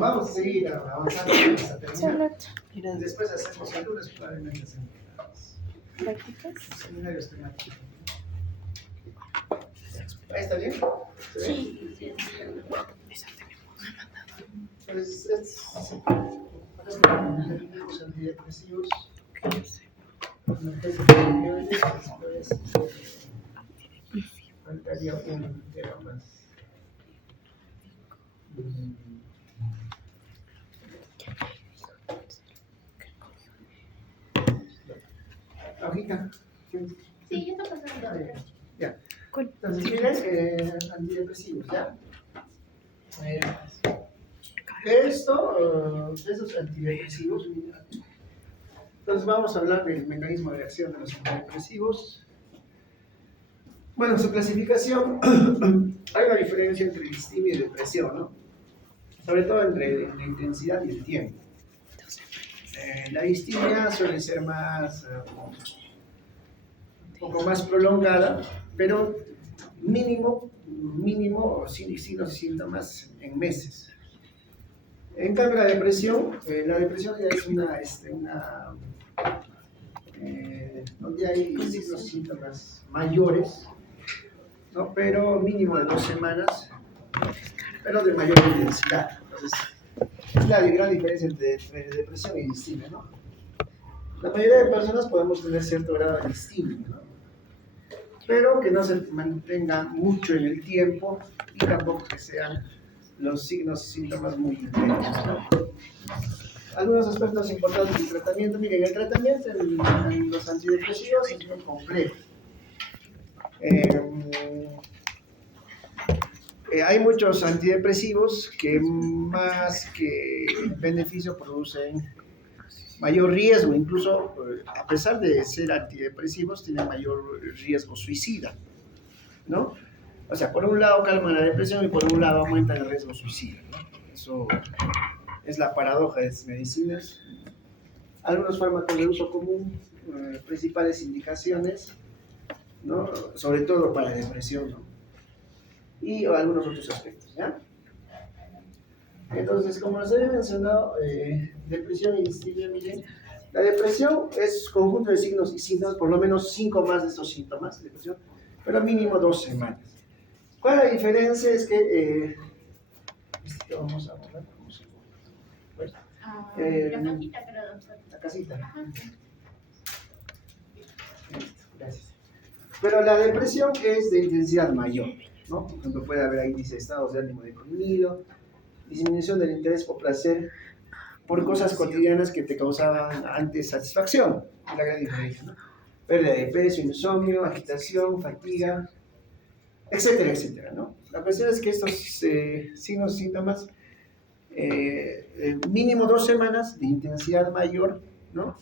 Vamos a seguir avanzando hasta terminar. Después hacemos algunas, probablemente hacemos prácticas. seminarios temáticos. ¿Ahí está bien? Sí. Pues los antidepresivos. Faltaría un tema más. Hojita. Sí, ya está pasando. Ya. Entonces, miren, antidepresivos, ¿ya? Esos antidepresivos, entonces vamos a hablar del mecanismo de acción de los antidepresivos. Bueno, su clasificación, hay una diferencia entre distimia y depresión, ¿no? Sobre todo entre la intensidad y el tiempo. La distimia suele ser un poco más prolongada, pero mínimo signos y síntomas en meses. En cambio, la depresión ya es donde hay signos y síntomas mayores, ¿no? Pero mínimo de 2 semanas, pero de mayor intensidad. Entonces, es la gran diferencia entre depresión y distimia, ¿no? La mayoría de personas podemos tener cierto grado de distimia, ¿no? Pero que no se mantenga mucho en el tiempo y tampoco que sean los signos y síntomas muy intensos, ¿no? Algunos aspectos importantes del tratamiento. Miren, el tratamiento en los antidepresivos es muy complejo. Hay muchos antidepresivos que más que beneficio producen mayor riesgo, incluso a pesar de ser antidepresivos, tienen mayor riesgo suicida, ¿no? O sea, por un lado calman la depresión y por un lado aumentan el riesgo suicida, ¿no? Eso es la paradoja de estas medicinas. Algunos fármacos de uso común, principales indicaciones, ¿no? Sobre todo para depresión, ¿no? Y algunos otros aspectos, ¿ya? Entonces, como les había mencionado, depresión y distimia, miren, la depresión es conjunto de signos y síntomas, por lo menos 5 más de estos síntomas de depresión, pero mínimo 2 semanas. ¿Cuál es la diferencia? Es que, vamos a ver, bueno, La casita, creo, doctor. la casita. Ajá. Listo, gracias. Pero la depresión es de intensidad mayor, ¿no? Por ejemplo, puede haber ahí, dice, estados de ánimo deprimido, disminución del interés o placer por cosas cotidianas que te causaban antes satisfacción, la gran diferencia, ¿no? Pérdida de peso, insomnio, agitación, fatiga, etcétera, etcétera, ¿no? La cuestión es que estos signos y síntomas, mínimo 2 semanas de intensidad mayor, ¿no?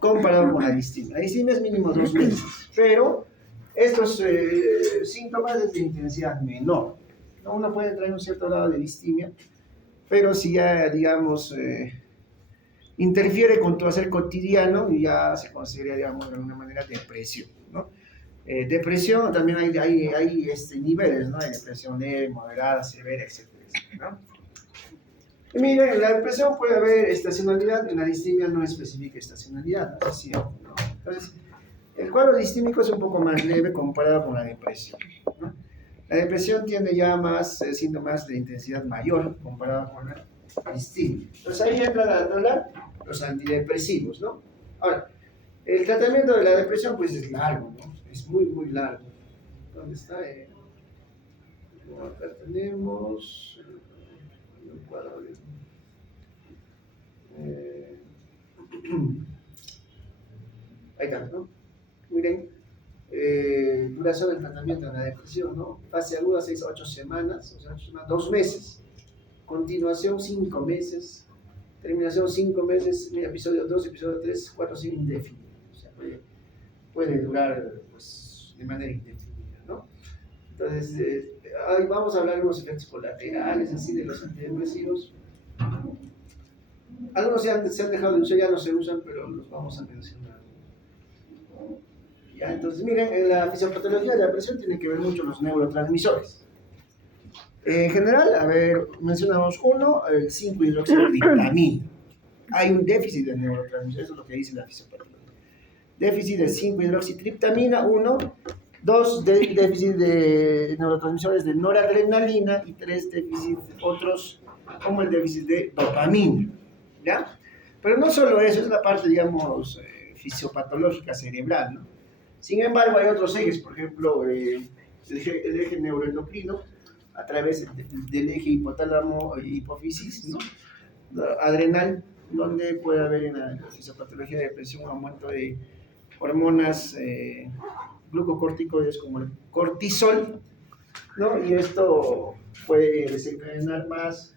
Comparado con la distimia. La distimia es mínimo 2 meses, pero estos síntomas es de intensidad menor, ¿no? Uno puede traer un cierto grado de distimia, pero si ya, digamos, interfiere con tu hacer cotidiano, ya se considera, digamos, de alguna manera depresión, ¿no? Depresión también hay niveles, ¿no? Hay depresión leve, moderada, severa, etcétera, etcétera, ¿no? Y miren, en la depresión puede haber estacionalidad, en la distimia no especifica estacionalidad, ¿no? Así, ¿no? Entonces, el cuadro distímico es un poco más leve comparado con la depresión, ¿no? La depresión tiene ya más síntomas de intensidad mayor comparado con la distimia. Entonces ahí entran a hablar los antidepresivos, ¿no? Ahora, el tratamiento de la depresión pues es largo, ¿no? Es muy, muy largo. ¿Dónde está? Acá tenemos un cuadro de... ahí está, ¿no? Miren, duración del tratamiento de la depresión, ¿no? Fase aguda 6 a 8 semanas, o sea, 2 meses. Continuación 5 meses. Terminación 5 meses. Episodio 2, episodio 3, 4, 5 indefinido. O sea, puede durar pues, de manera indefinida, ¿no? Entonces, ahí vamos a hablar de unos efectos colaterales, así, de los antidepresivos. Algunos se han dejado de usar, ya no se usan, pero los vamos a mencionar. Ya, entonces, miren, en la fisiopatología de la depresión tiene que ver mucho los neurotransmisores. En general, a ver, mencionamos uno, el 5-hidroxitriptamina. Hay un déficit de neurotransmisores, eso es lo que dice la fisiopatología. Déficit de 5-hidroxitriptamina, 1. 2, déficit de neurotransmisores de noradrenalina. Y 3, déficit otros, como el déficit de dopamina. ¿Ya? Pero no solo eso, es la parte, digamos, fisiopatológica cerebral, ¿no? Sin embargo, hay otros ejes, por ejemplo, el eje neuroendocrino, a través del eje hipotálamo-hipófisis, ¿no? Adrenal, donde puede haber en la fisiopatología de depresión un aumento de hormonas glucocorticoides como el cortisol, ¿no? Y esto puede desencadenar más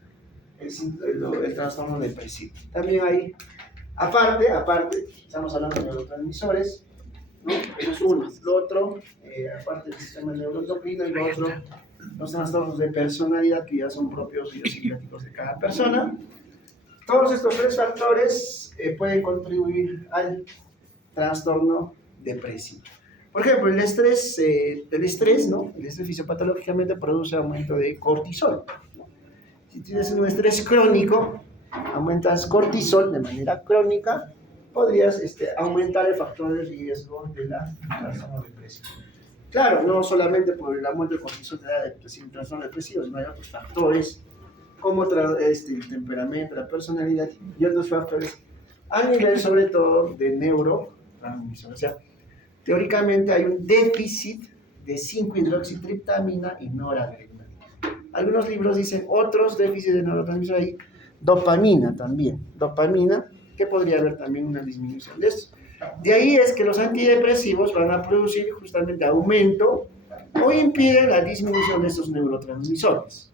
el trastorno depresivo. También hay, aparte, estamos hablando de neurotransmisores, ¿no? Eso es uno. Lo otro, aparte del sistema neuroendocrino, y lo otro, los trastornos de personalidad que ya son propios idiosincráticos de cada persona. Todos estos 3 factores pueden contribuir al trastorno depresivo. Por ejemplo, el estrés, ¿no? El estrés fisiopatológicamente produce aumento de cortisol, ¿no? Si tienes un estrés crónico, aumentas cortisol de manera crónica, podrías aumentar el factor de riesgo de la trastorno depresivo. Claro, no solamente por el aumento de cortisol te da trastorno depresivo, sino hay otros factores como el temperamento, la personalidad y otros factores a nivel sobre todo de neurotransmisores. O sea, teóricamente hay un déficit de 5-hidroxitriptamina y noradrenalina. Algunos libros dicen otros déficits de neurotransmisores, hay dopamina también, que podría haber también una disminución de esto. De ahí es que los antidepresivos van a producir justamente aumento o impiden la disminución de estos neurotransmisores,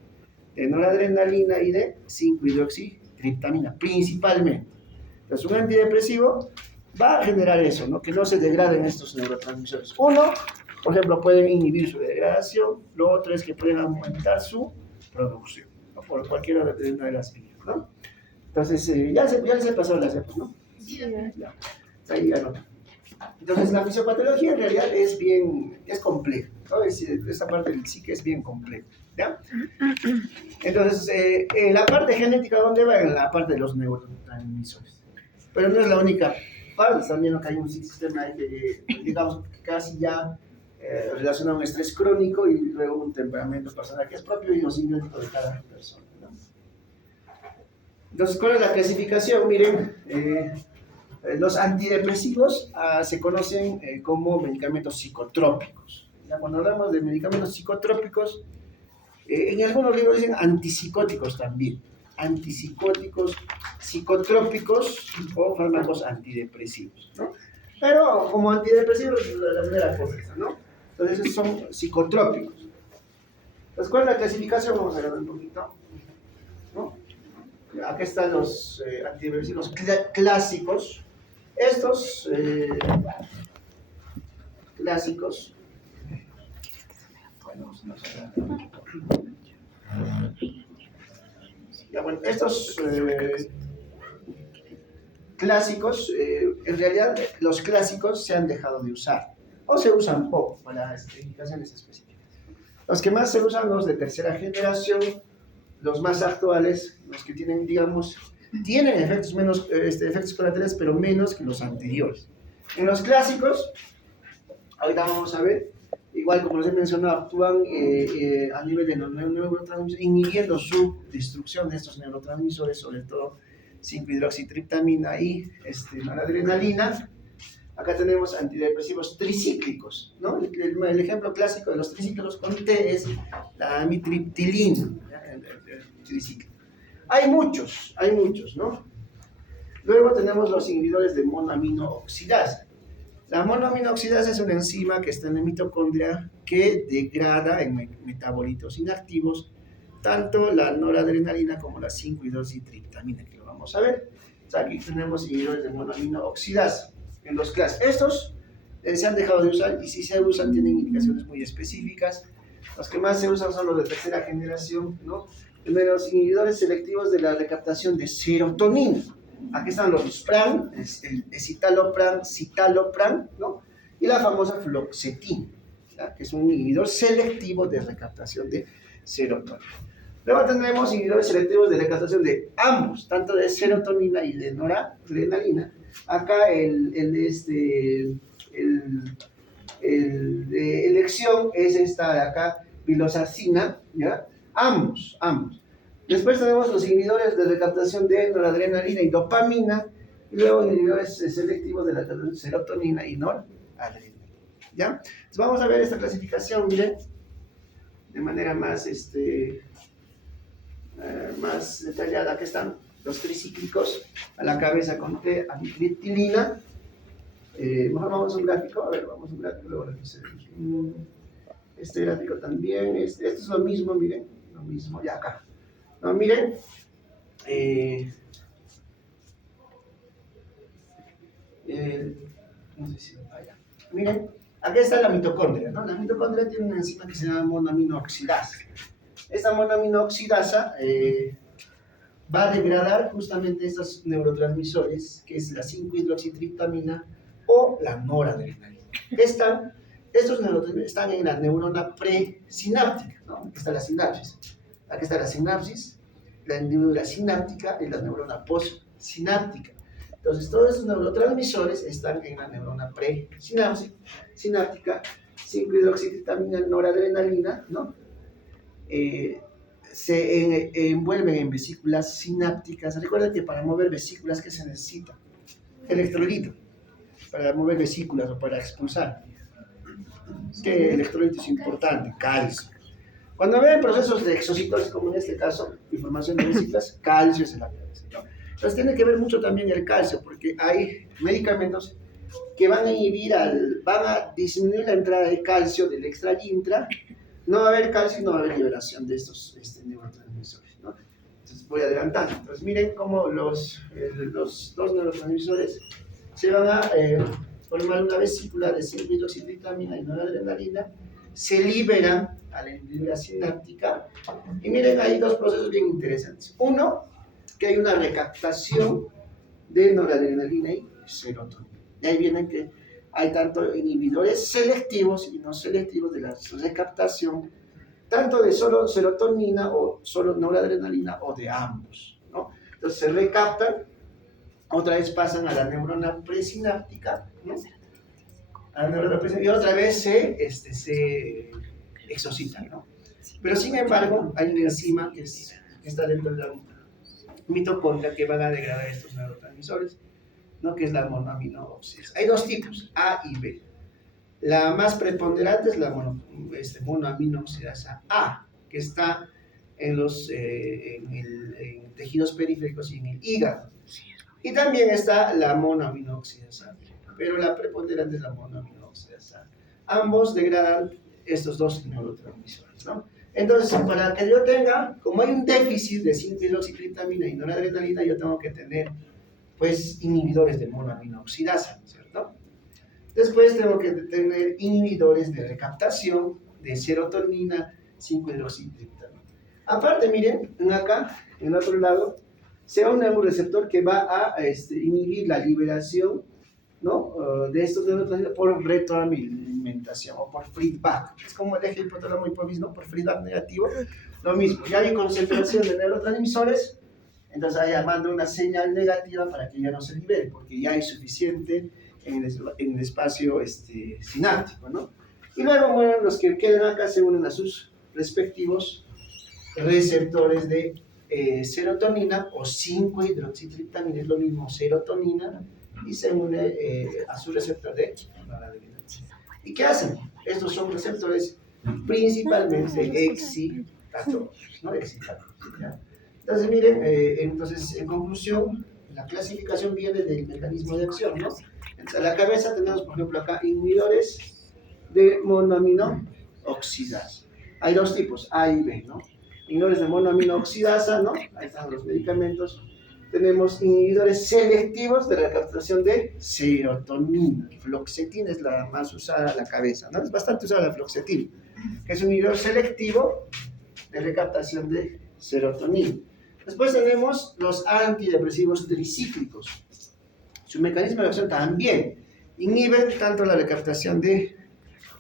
de noradrenalina y de 5-hidroxitriptamina, principalmente. Entonces, un antidepresivo va a generar eso, ¿no? Que no se degraden estos neurotransmisores. Uno, por ejemplo, pueden inhibir su degradación, lo otro es que pueden aumentar su producción, ¿no? Por cualquiera de una de las vías, ¿no? Entonces, ya les he pasado las etapas, ¿no? Sí, Ya. Ahí ya no. Entonces, la fisiopatología en realidad es compleja, ¿no? Esa parte del psique es bien compleja, ¿ya? Entonces, la parte genética, ¿dónde va? En la parte de los neurotransmisores. Pero no es la única parte, también hay un sistema digamos, casi ya relacionado a un estrés crónico y luego un temperamento personal que es propio y idiosincrático de cada persona, ¿no? Entonces, ¿cuál es la clasificación? Miren, los antidepresivos se conocen como medicamentos psicotrópicos. Ya, cuando hablamos de medicamentos psicotrópicos, en algunos libros dicen antipsicóticos también. Antipsicóticos, psicotrópicos o fármacos antidepresivos, ¿no? Pero como antidepresivos es la manera correcta, ¿no? Entonces esos son psicotrópicos. Entonces, ¿cuál es la clasificación? Vamos a ver un poquito, ¿no? Aquí están los antidepresivos clásicos. Estos clásicos, bueno, estos clásicos, en realidad los clásicos se han dejado de usar o se usan poco para indicaciones específicas. Los que más se usan los de tercera generación, los más actuales, los que tienen, digamos, tienen efectos colaterales, pero menos que los anteriores. En los clásicos, ahorita vamos a ver, igual como les he mencionado, actúan a nivel de los neurotransmisores, inhibiendo su destrucción de estos neurotransmisores, sobre todo 5-hidroxitriptamina y noradrenalina. Acá tenemos antidepresivos tricíclicos, ¿no? El ejemplo clásico de los tricíclicos con T es la amitriptilina, el tricíclico. Hay muchos, ¿no? Luego tenemos los inhibidores de monoaminooxidasa. La monoaminooxidasa es una enzima que está en la mitocondria que degrada en metabolitos inactivos tanto la noradrenalina como la 5-hidroxitriptamina, que lo vamos a ver. O sea, aquí tenemos inhibidores de monoaminooxidasa en los clásicos. Estos se han dejado de usar y si se usan tienen indicaciones muy específicas. Los que más se usan son los de tercera generación, ¿no? Los inhibidores selectivos de la recaptación de serotonina. Aquí están los SPRAN, el citalopram, ¿no? Y la famosa fluoxetina, ¿ya? Que es un inhibidor selectivo de recaptación de serotonina. Luego tendremos inhibidores selectivos de recaptación de ambos, tanto de serotonina y de noradrenalina. Acá el de elección es esta de acá, vilosarcina, ¿ya? Ambos. Después tenemos los inhibidores de recaptación de noradrenalina y dopamina, y luego inhibidores selectivos de la serotonina y noradrenalina, ¿ya? Entonces vamos a ver esta clasificación, miren, de manera más, más detallada. Aquí están los tricíclicos a la cabeza con T-amitriptilina. Mejor vamos a un gráfico, luego revisemos. Este gráfico también, esto es lo mismo, miren, lo mismo, ya acá. No, miren, no sé si vaya. Miren, aquí está la mitocondria, ¿no? La mitocondria tiene una enzima que se llama monoaminoxidasa. Esta monoaminoxidasa va a degradar justamente estos neurotransmisores, que es la 5-hidroxitriptamina o la noradrenalina. Estos neurotransmisores están en la neurona presináptica, ¿no? Aquí está la sinapsis. Aquí está la sinapsis, la hendidura sináptica y la neurona postsináptica. Entonces, todos estos neurotransmisores están en la neurona presináptica, 5-hidroxitriptamina, noradrenalina, ¿no? Se envuelven en vesículas sinápticas. Recuerda que para mover vesículas, ¿qué se necesita? Electrolito. Para mover vesículas o para expulsar. ¿Qué electrolito es importante? Calcio. Cuando ven procesos de exocitosis, como en este caso, información de vesículas, calcio es el cabeza, ¿no? Entonces tiene que ver mucho también el calcio, porque hay medicamentos que van a inhibir, van a disminuir la entrada de calcio del extra y intra. No va a haber calcio y no va a haber liberación de estos neurotransmisores, ¿no? Entonces voy adelantando. Entonces miren cómo los dos neurotransmisores se van a formar una vesícula de 5-hidroxitriptamina y noradrenalina, se liberan a la hendidura sináptica, y miren, hay dos procesos bien interesantes. Uno, que hay una recaptación de noradrenalina y serotonina. De ahí vienen que hay tanto inhibidores selectivos y no selectivos de la recaptación, tanto de solo serotonina o solo noradrenalina o de ambos, ¿no? Entonces se recaptan, otra vez pasan a la neurona presináptica, ¿no? Y otra vez se exocitan, ¿no? Pero sin embargo, hay una enzima que está dentro de la mitocondria que van a degradar estos neurotransmisores, ¿no? Que es la monoaminoxidasa. Hay dos tipos, A y B. La más preponderante es la monoaminoxidasa A, que está en tejidos periféricos y en el hígado. Y también está la monoaminoxidasa B, pero la preponderante es la monoaminoxidasa A. Ambos degradan estos dos neurotransmisores, ¿no? Entonces, para que yo tenga, como hay un déficit de 5-hidroxitriptamina y noradrenalina, yo tengo que tener, pues, inhibidores de monoaminoxidasa, ¿cierto? Después tengo que tener inhibidores de recaptación de serotonina, 5-hidroxitriptamina. Aparte, miren, acá, en el otro lado, se une un receptor que va a inhibir la liberación, ¿no? De estos neurotransmisores por retroalimentación o por feedback. Es como el eje hipotálamo hipófisis, ¿no? Por feedback negativo, lo mismo. Ya hay concentración de neurotransmisores, entonces ahí manda una señal negativa para que ya no se libere, porque ya hay suficiente en el espacio sináptico, ¿no? Y luego, bueno, los que quedan acá se unen a sus respectivos receptores de serotonina o 5-hidroxitriptamina, es lo mismo serotonina, y se une a su receptor de noradrenalina. ¿Y qué hacen? Estos son receptores principalmente excitatorios, ¿no? Excitatorios, ¿ya? Entonces, miren, entonces, en conclusión, la clasificación viene del mecanismo de acción, ¿no? Entonces, a la cabeza tenemos, por ejemplo, acá inhibidores de monoaminoxidasa. Hay dos tipos, A y B, ¿no? Inhibidores de monoaminoxidasa, ¿no? Ahí están los medicamentos. Tenemos inhibidores selectivos de recaptación de serotonina. Fluoxetina es la más usada en la cabeza, ¿no? Es bastante usada la fluoxetina, que es un inhibidor selectivo de recaptación de serotonina. Después tenemos los antidepresivos tricíclicos. Su mecanismo de acción también inhiben tanto la recaptación de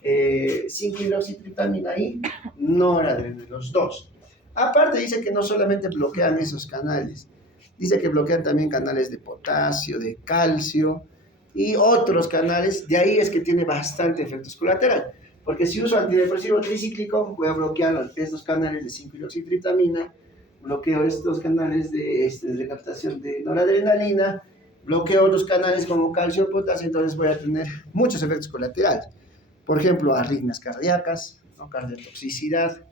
5-hidroxitriptamina y noradrenalina, los dos. Aparte dice que no solamente bloquean esos canales, dice que bloquean también canales de potasio, de calcio y otros canales. De ahí es que tiene bastante efectos colaterales, porque si uso antidepresivo tricíclico voy a bloquear estos canales de 5-hidroxitriptamina, bloqueo estos canales de recaptación de noradrenalina, bloqueo otros canales como calcio, potasio, entonces voy a tener muchos efectos colaterales. Por ejemplo, arritmias cardíacas, ¿no? Cardiotoxicidad,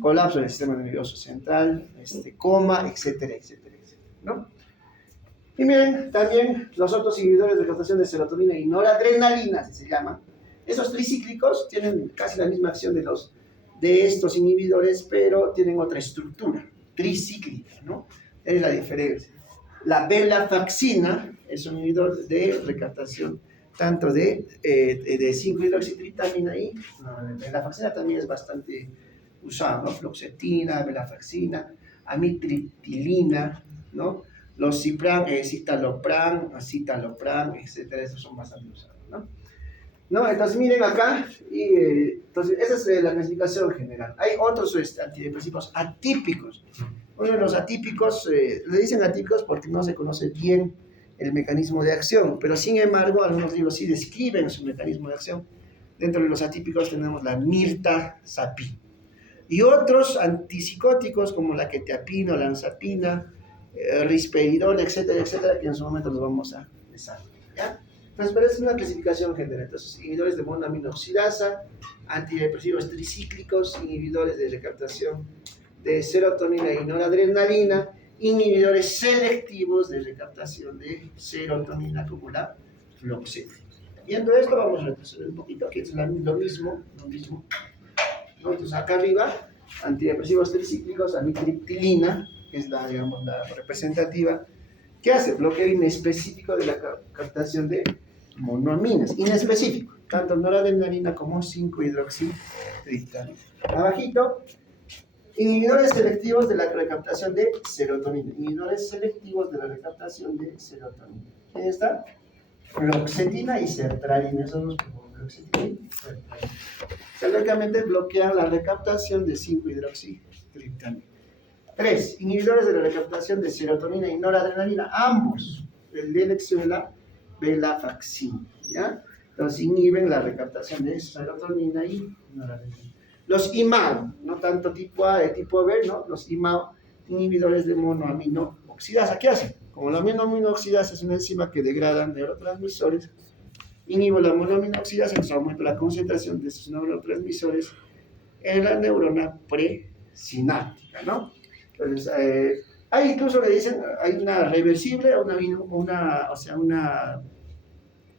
colapso del sistema nervioso central, coma, etcétera, etcétera, etcétera, ¿no? Y miren, también los otros inhibidores de captación de serotonina y noradrenalina, así se llaman. Esos tricíclicos tienen casi la misma acción de estos inhibidores, pero tienen otra estructura, tricíclica, ¿no? Es la diferencia. La venlafaxina es un inhibidor de recaptación tanto de 5-hidroxitriptamina y la venlafaxina también es bastante usada, ¿no? Fluoxetina, venlafaxina, amitriptilina, ¿no? Los citalopram, etcétera, esos son bastante usados, ¿no? ¿No? Entonces miren acá, entonces esa es la clasificación general. Hay otros antidepresivos atípicos. Uno de los atípicos, le dicen atípicos porque no se conoce bien el mecanismo de acción, pero sin embargo algunos libros sí describen su mecanismo de acción. Dentro de los atípicos tenemos la mirtazapina y otros antipsicóticos como la quetiapina, olanzapina, risperidona, etcétera, etcétera, que en su momento los vamos a desarrollar. Entonces, pero es una clasificación general. Entonces, inhibidores de monoaminoxidasa, antidepresivos tricíclicos, inhibidores de recaptación de serotonina y noradrenalina, inhibidores selectivos de recaptación de serotonina como la fluoxetina. Viendo esto, vamos a retroceder un poquito, que es lo mismo. Entonces, acá arriba, antidepresivos tricíclicos, amitriptilina, que es la, digamos, la representativa. ¿Qué hace? Bloqueo inespecífico de la captación de monoaminas, inespecífico, tanto noradrenalina como 5-hidroxitriptamina. Abajito, inhibidores selectivos de la recaptación de serotonina. Inhibidores selectivos de la recaptación de serotonina. ¿Quién está? Fluoxetina y sertralina. Esos dos, fluoxetina y sertralina. Lógicamente bloquean la recaptación de 5-hidroxitriptamina. 3. Inhibidores de la recaptación de serotonina y noradrenalina. Ambos. El de elección es la venlafaxina. ¿Ya? Entonces inhiben la recaptación de serotonina y noradrenalina. Los IMAO, no tanto tipo A de tipo B, ¿no? Los IMAO, inhibidores de monoaminooxidasa. ¿Qué hacen? Como la monoaminooxidasa es una enzima que degrada neurotransmisores, inhibo la monoaminooxidasa, entonces aumenta la concentración de esos neurotransmisores en la neurona presináptica, ¿no? Entonces, ahí incluso le dicen, hay una reversible, una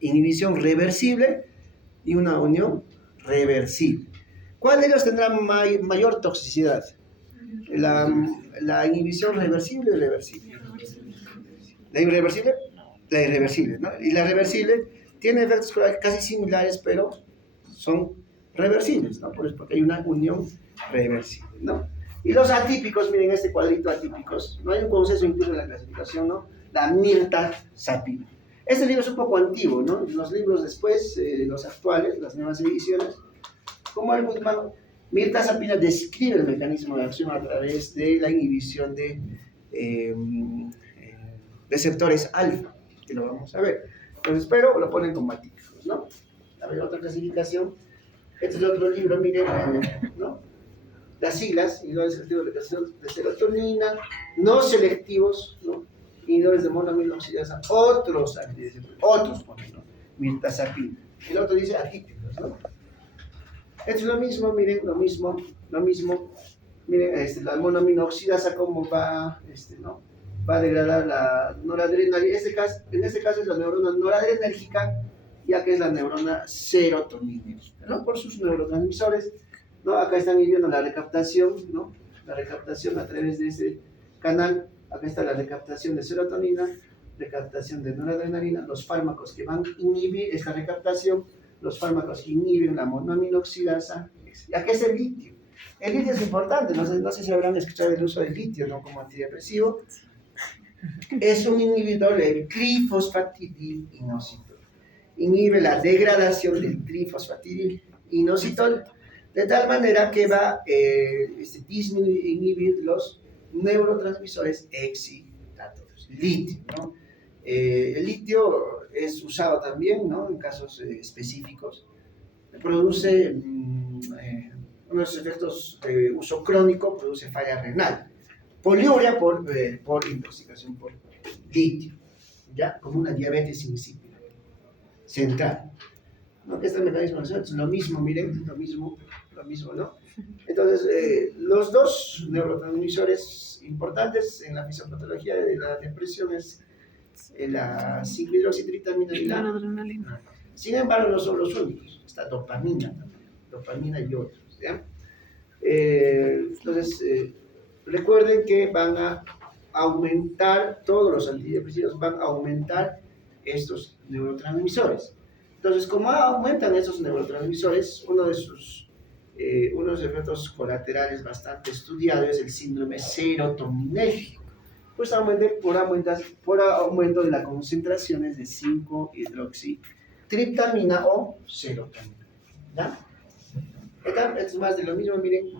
inhibición reversible y una unión reversible. ¿Cuál de ellos tendrá mayor toxicidad? La inhibición reversible o irreversible. ¿La irreversible? La irreversible, ¿no? Y la reversible tiene efectos casi similares, pero son reversibles, ¿no? Porque hay una unión reversible, ¿no? Y los atípicos, miren este cuadrito atípicos, no hay un consenso incluso en la clasificación, ¿no? La mirtazapina. Este libro es un poco antiguo, ¿no? Los libros después, los actuales, las nuevas ediciones, como el Guzmán, mirtazapina describe el mecanismo de acción a través de la inhibición de receptores alfa, que lo vamos a ver. Entonces, pero lo ponen como atípicos, ¿no? A ver, otra clasificación. Este es otro libro, miren, ¿no? Las siglas, inhibidores selectivos de serotonina, no selectivos, ¿no? Inhibidores de monoaminoxidasa, otros ponen, ¿no? Mirtazapina. El otro dice atípicos, ¿no? Esto es lo mismo, miren, lo mismo. Miren, la monoaminoxidasa, cómo va, ¿no? Va a degradar la noradrenalina. En este caso es la neurona noradrenérgica, ya que es la neurona serotoninérgica, ¿no? Por sus neurotransmisores, ¿no? Acá están viendo la recaptación, ¿no? La recaptación a través de ese canal. Acá está la recaptación de serotonina, recaptación de noradrenalina, los fármacos que van a inhibir esta recaptación, los fármacos que inhiben la monoaminoxidasa. Y acá es el litio. El litio es importante, no sé si habrán escuchado el uso del litio, ¿no? Como antidepresivo. Es un inhibidor del trifosfatidil inositol. Inhibe la degradación del trifosfatidil inositol, de tal manera que va a disminuir, inhibir los neurotransmisores excitatorios. Litio, ¿no? El litio es usado también, ¿no? En casos específicos. Produce unos efectos de uso crónico, produce falla renal. Poliuria por intoxicación por litio, ya como una diabetes insípida central. ¿No? Que este mecanismo es lo mismo, miren, lo mismo, ¿no? Entonces, los dos neurotransmisores importantes en la fisiopatología de la depresión es la 5-hidroxitritamina y la adrenalina. Sin embargo, no son los únicos, está dopamina también, dopamina y otros, ¿ya? Entonces, recuerden que van a aumentar, todos los antidepresivos van a aumentar estos neurotransmisores. Entonces, como aumentan esos neurotransmisores, uno de unos efectos colaterales bastante estudiados es el síndrome serotoninérgico, justamente por aumento de las concentraciones de 5-hidroxitriptamina o serotonina. ¿Ya? Esto es más de lo mismo, miren,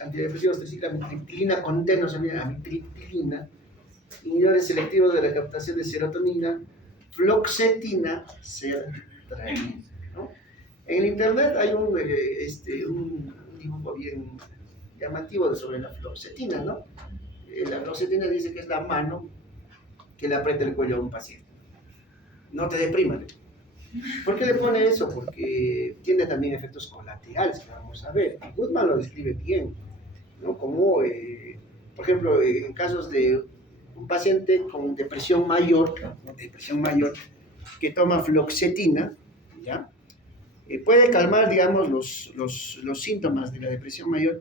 antidepresivos, triciclina, contenos, amitriptilina, inhibidores selectivos de la captación de serotonina, fluoxetina, sertralina, ¿no? En el internet hay un dibujo bien llamativo sobre la fluoxetina, ¿no? La fluoxetina dice que es la mano que le aprieta el cuello a un paciente. No te deprimas. ¿Por qué le pone eso? Porque tiene también efectos colaterales, que vamos a ver. Goodman lo describe bien, ¿no? Como, por ejemplo, en casos de un paciente con depresión mayor, que toma fluoxetina, ¿ya? Puede calmar, digamos, los síntomas de la depresión mayor,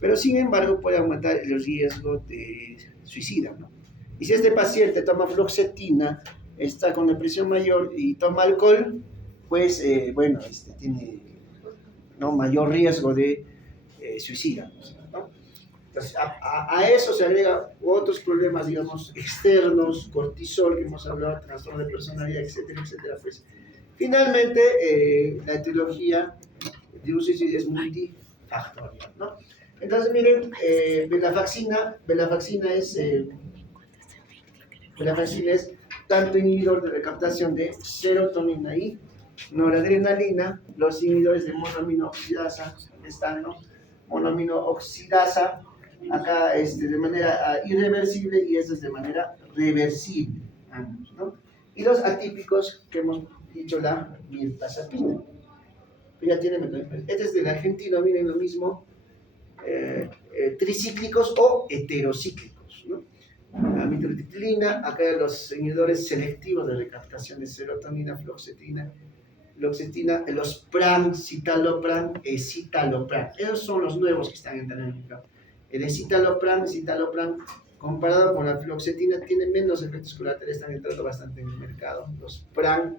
pero sin embargo puede aumentar el riesgo de suicida, ¿no? Y si este paciente toma fluoxetina, está con depresión mayor y toma alcohol, pues, tiene, ¿no?, mayor riesgo de suicida, ¿no? Entonces, a eso se agrega otros problemas, digamos, externos, cortisol, que hemos hablado, trastorno de personalidad, etcétera, etcétera. Pues, finalmente, la etiología de un suicidio es multifactorial, ¿no? Entonces, miren, venlafaxina es tanto inhibidor de recaptación de serotonina y noradrenalina, los inhibidores de monoaminooxidasa están, ¿no? Monoaminooxidasa, acá de manera irreversible y esto es de manera reversible, ¿no? Y los atípicos que hemos dicho, la mirtazapina, que ya tiene mecanismos. Este es del argentino, miren lo mismo, tricíclicos o heterocíclicos, ¿no? Amitriptilina, acá los inhibidores selectivos de recaptación de serotonina, fluoxetina, los PRAN, citalopram, escitalopram. Esos son los nuevos que están entrando en el mercado. El escitalopram, comparado con la fluoxetina, tiene menos efectos colaterales, están entrando bastante en el mercado. Los PRAN,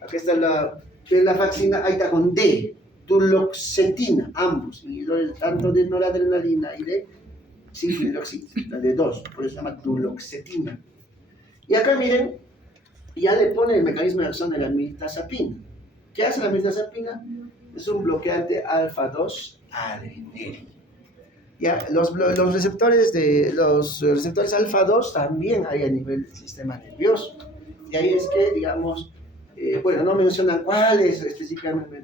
acá está la venlafaxina, ahí está con D, duloxetina, ambos, inhibidores tanto de noradrenalina y de 5-hidroxitriptamina, de 2, por eso se llama duloxetina. Y acá miren, ya le pone el mecanismo de acción de la mirtazapina. ¿Qué hace la mirtazapina? Es un bloqueante alfa-2 adrenérgico. Ya, los receptores alfa-2 también hay a nivel del sistema nervioso. Y ahí es que, digamos, no mencionan cuál es específicamente,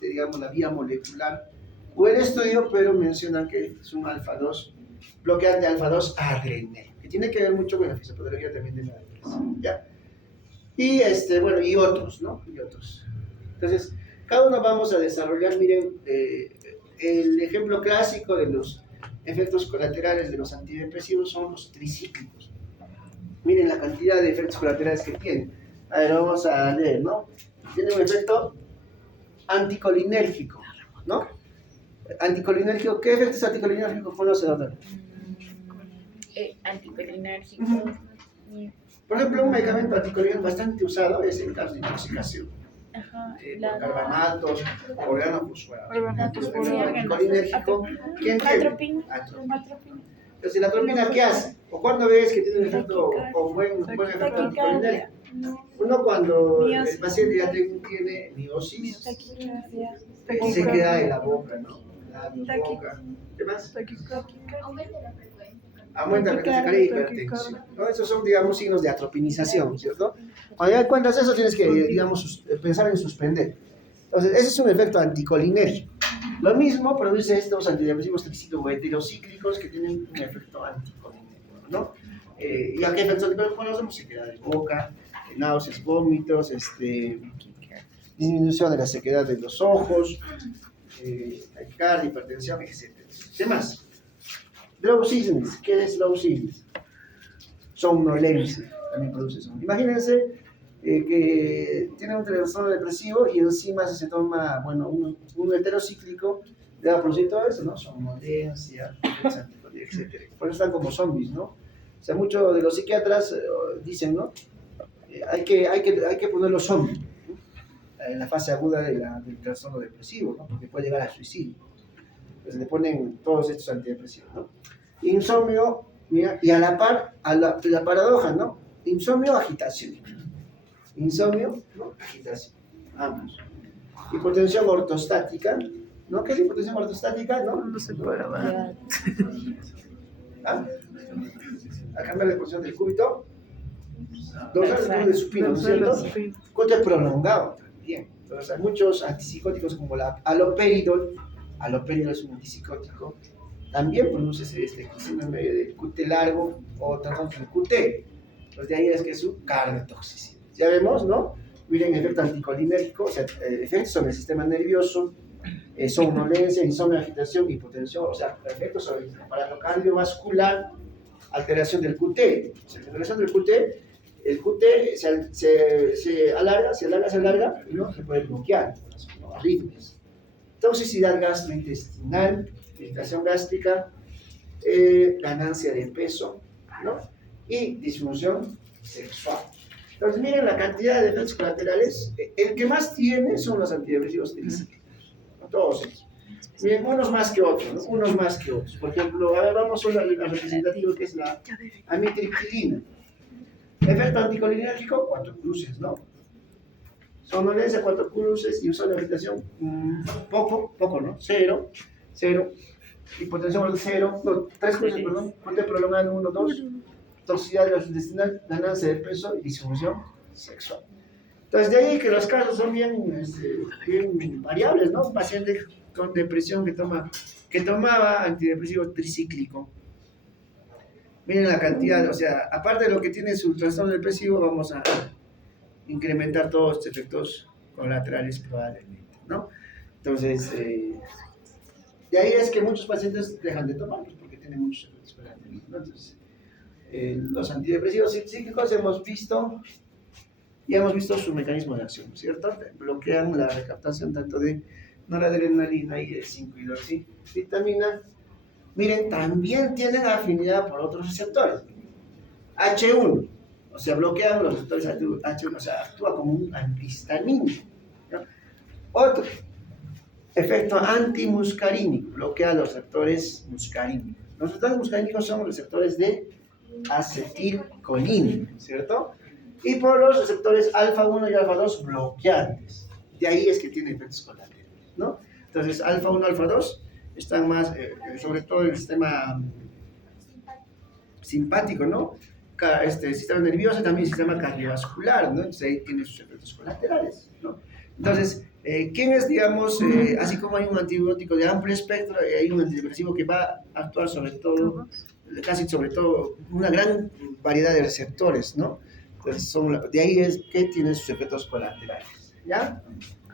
digamos, la vía molecular o el estudio, pero mencionan que es un alfa-2, bloqueante alfa-2 adrenérgico, que tiene que ver mucho con la fisiopatología también de la depresión, ¿ya? Y, y otros, ¿no? Y otros. Entonces, cada uno vamos a desarrollar, miren, el ejemplo clásico de los efectos colaterales de los antidepresivos son los tricíclicos. Miren la cantidad de efectos colaterales que tienen. A ver, vamos a leer, ¿no? Tiene un efecto anticolinérgico, ¿no? Anticolinérgico, ¿qué efectos anticolinérgicos conoce, doctor? Anticolinérgico. Por ejemplo, un medicamento anticolinérgico bastante usado es el caso de intoxicación. Ajá, Por carbamatos, organofosforados. Organofosforados. Anticolinérgico, ¿quién tiene? Atropina. Atropina. Entonces, ¿la atropina qué hace? ¿O cuándo ves que tiene un efecto o buen efecto anticolinario? Uno cuando el paciente ya tiene miosis, se queda en la boca, ¿no? Labios, boca. ¿Qué más? Aumenta la frecuencia. Aumenta la frecuencia cardíaca y hipertensión, ¿no? Esos son, digamos, signos de atropinización, ¿cierto? Cuando ya encuentras eso, tienes que, digamos, pensar en suspender. Entonces, ese es un efecto anticolinérgico. Lo mismo produce estos antidepresivos tricíclicos o heterocíclicos que tienen un efecto anticolinérgico, ¿no? ¿Y a qué efectos anticolinérgicos conocemos? Sequedad de boca, náuseas, vómitos, disminución de la sequedad de los ojos, taquicardia, hipertensión, etc. ¿Qué más? Drowsiness. ¿Qué es drowsiness? Somnolencia. También produce somnolencia. Imagínense que tiene un trastorno depresivo y encima se toma, bueno, un heterocíclico, le va a producir todo eso, ¿no? Somnolencia, etc. Por eso están como zombies, ¿no? O sea, muchos de los psiquiatras dicen, ¿no? Hay que ponerlos zombies, ¿no? En la fase aguda del trastorno depresivo, ¿no? Porque puede llegar al suicidio. Entonces le ponen todos estos antidepresivos, ¿no? Insomnio, mira, y a la par, la paradoja, ¿no? Insomnio, agitación. Insomnio, ¿no? Agitación. Ambos. Hipotensión ortostática, ¿no? ¿Qué es hipotensión ortostática? No se puede hablar. ¿Ah? A cambiar de posición del cúbito. Dorsal de supino, ¿no es cierto? Corte prolongado también. Entonces hay muchos antipsicóticos como la aloperidol. Aloperidol es un antipsicótico. También produce síndrome de QT largo o trastorno del QT. Entonces de ahí es que es su cardiotoxicidad. Ya vemos, ¿no? Miren, efecto anticolinérgico, o sea, efectos sobre el sistema nervioso, somnolencia, insomnio, agitación, hipotensión, o sea, efectos sobre el aparato cardiovascular, alteración del QT. O sea, alteración del QT, el QT se alarga, ¿no? Se puede bloquear, ¿no? Arritmias. Toxicidad gastrointestinal, irritación gástrica, ganancia de peso, ¿no? Y disfunción sexual. Entonces, miren la cantidad de efectos colaterales. El que más tiene son los antidepresivos tricíclicos, ¿no? Todos ellos. Miren, unos más que otros, ¿no? Unos más que otros. Por ejemplo, ahora vamos a la representativa que es la amitriptilina. Efecto anticolinérgico, 4 cruces, ¿no? Somnolencia, 4 cruces, y uso de agitación, poco, ¿no? 0. Hipotensión, 0, no, 3 cruces, perdón. Corte prolongado, 1, 2. Toxicidad gastrointestinal, ganancia de peso y disfunción sexual. Entonces, de ahí que los casos son bien variables, ¿no? Un paciente con depresión que tomaba antidepresivo tricíclico. Miren la cantidad, o sea, aparte de lo que tiene su trastorno depresivo, vamos a incrementar todos estos efectos colaterales probablemente, ¿no? Entonces, de ahí es que muchos pacientes dejan de tomarlos porque tienen muchos efectos colaterales, ¿no? Entonces, los antidepresivos cíclicos hemos visto su mecanismo de acción, ¿cierto? Bloquean la recaptación tanto de noradrenalina y de 5-hidroxivitamina. Miren, también tienen afinidad por otros receptores. H1, o sea, bloquean los receptores H1, o sea, actúa como un antihistamínico, ¿no? Otro, efecto antimuscarínico, bloquea los receptores muscarínicos. Los receptores muscarínicos son receptores de acetilcolina, ¿cierto? Y por los receptores alfa 1 y alfa 2 bloqueantes. De ahí es que tiene efectos colaterales, ¿no? Entonces, alfa 1 y alfa 2 están más, sobre todo en el sistema simpático, ¿no? Sistema nervioso y también sistema cardiovascular, ¿no? Entonces ahí tiene sus efectos colaterales, ¿no? Entonces, ¿quién es, digamos, así como hay un antibiótico de amplio espectro, hay un antidepresivo que va a actuar sobre todo, casi sobre todo, una gran variedad de receptores, ¿no? Entonces, de ahí es que tienen sus efectos colaterales, ¿ya?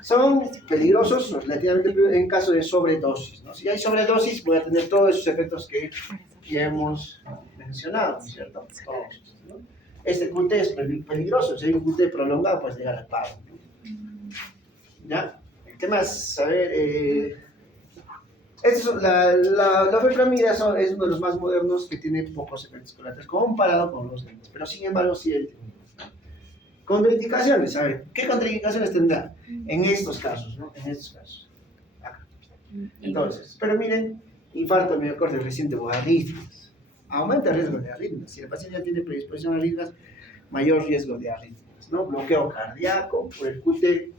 Son peligrosos relativamente en caso de sobredosis, ¿no? Si hay sobredosis, voy a tener todos esos efectos que ya hemos mencionado, ¿cierto? Todos, ¿no? Este QT es peligroso, si hay un QT prolongado, pues llegar al paro, ¿no? ¿Ya? ¿Qué más? A ver, la fenframida es uno de los más modernos que tiene pocos efectos colaterales comparado con los demás, pero sin embargo sí el contraindicaciones. A ver, ¿qué contraindicaciones tendrá en estos casos, ¿no? En estos casos. Acá. Entonces, pero miren, infarto, miocardio reciente o arritmias. aumenta el riesgo de arritmias. Si el paciente ya tiene predisposición a arritmias, mayor riesgo de arritmias, ¿no? Bloqueo cardíaco por el QT,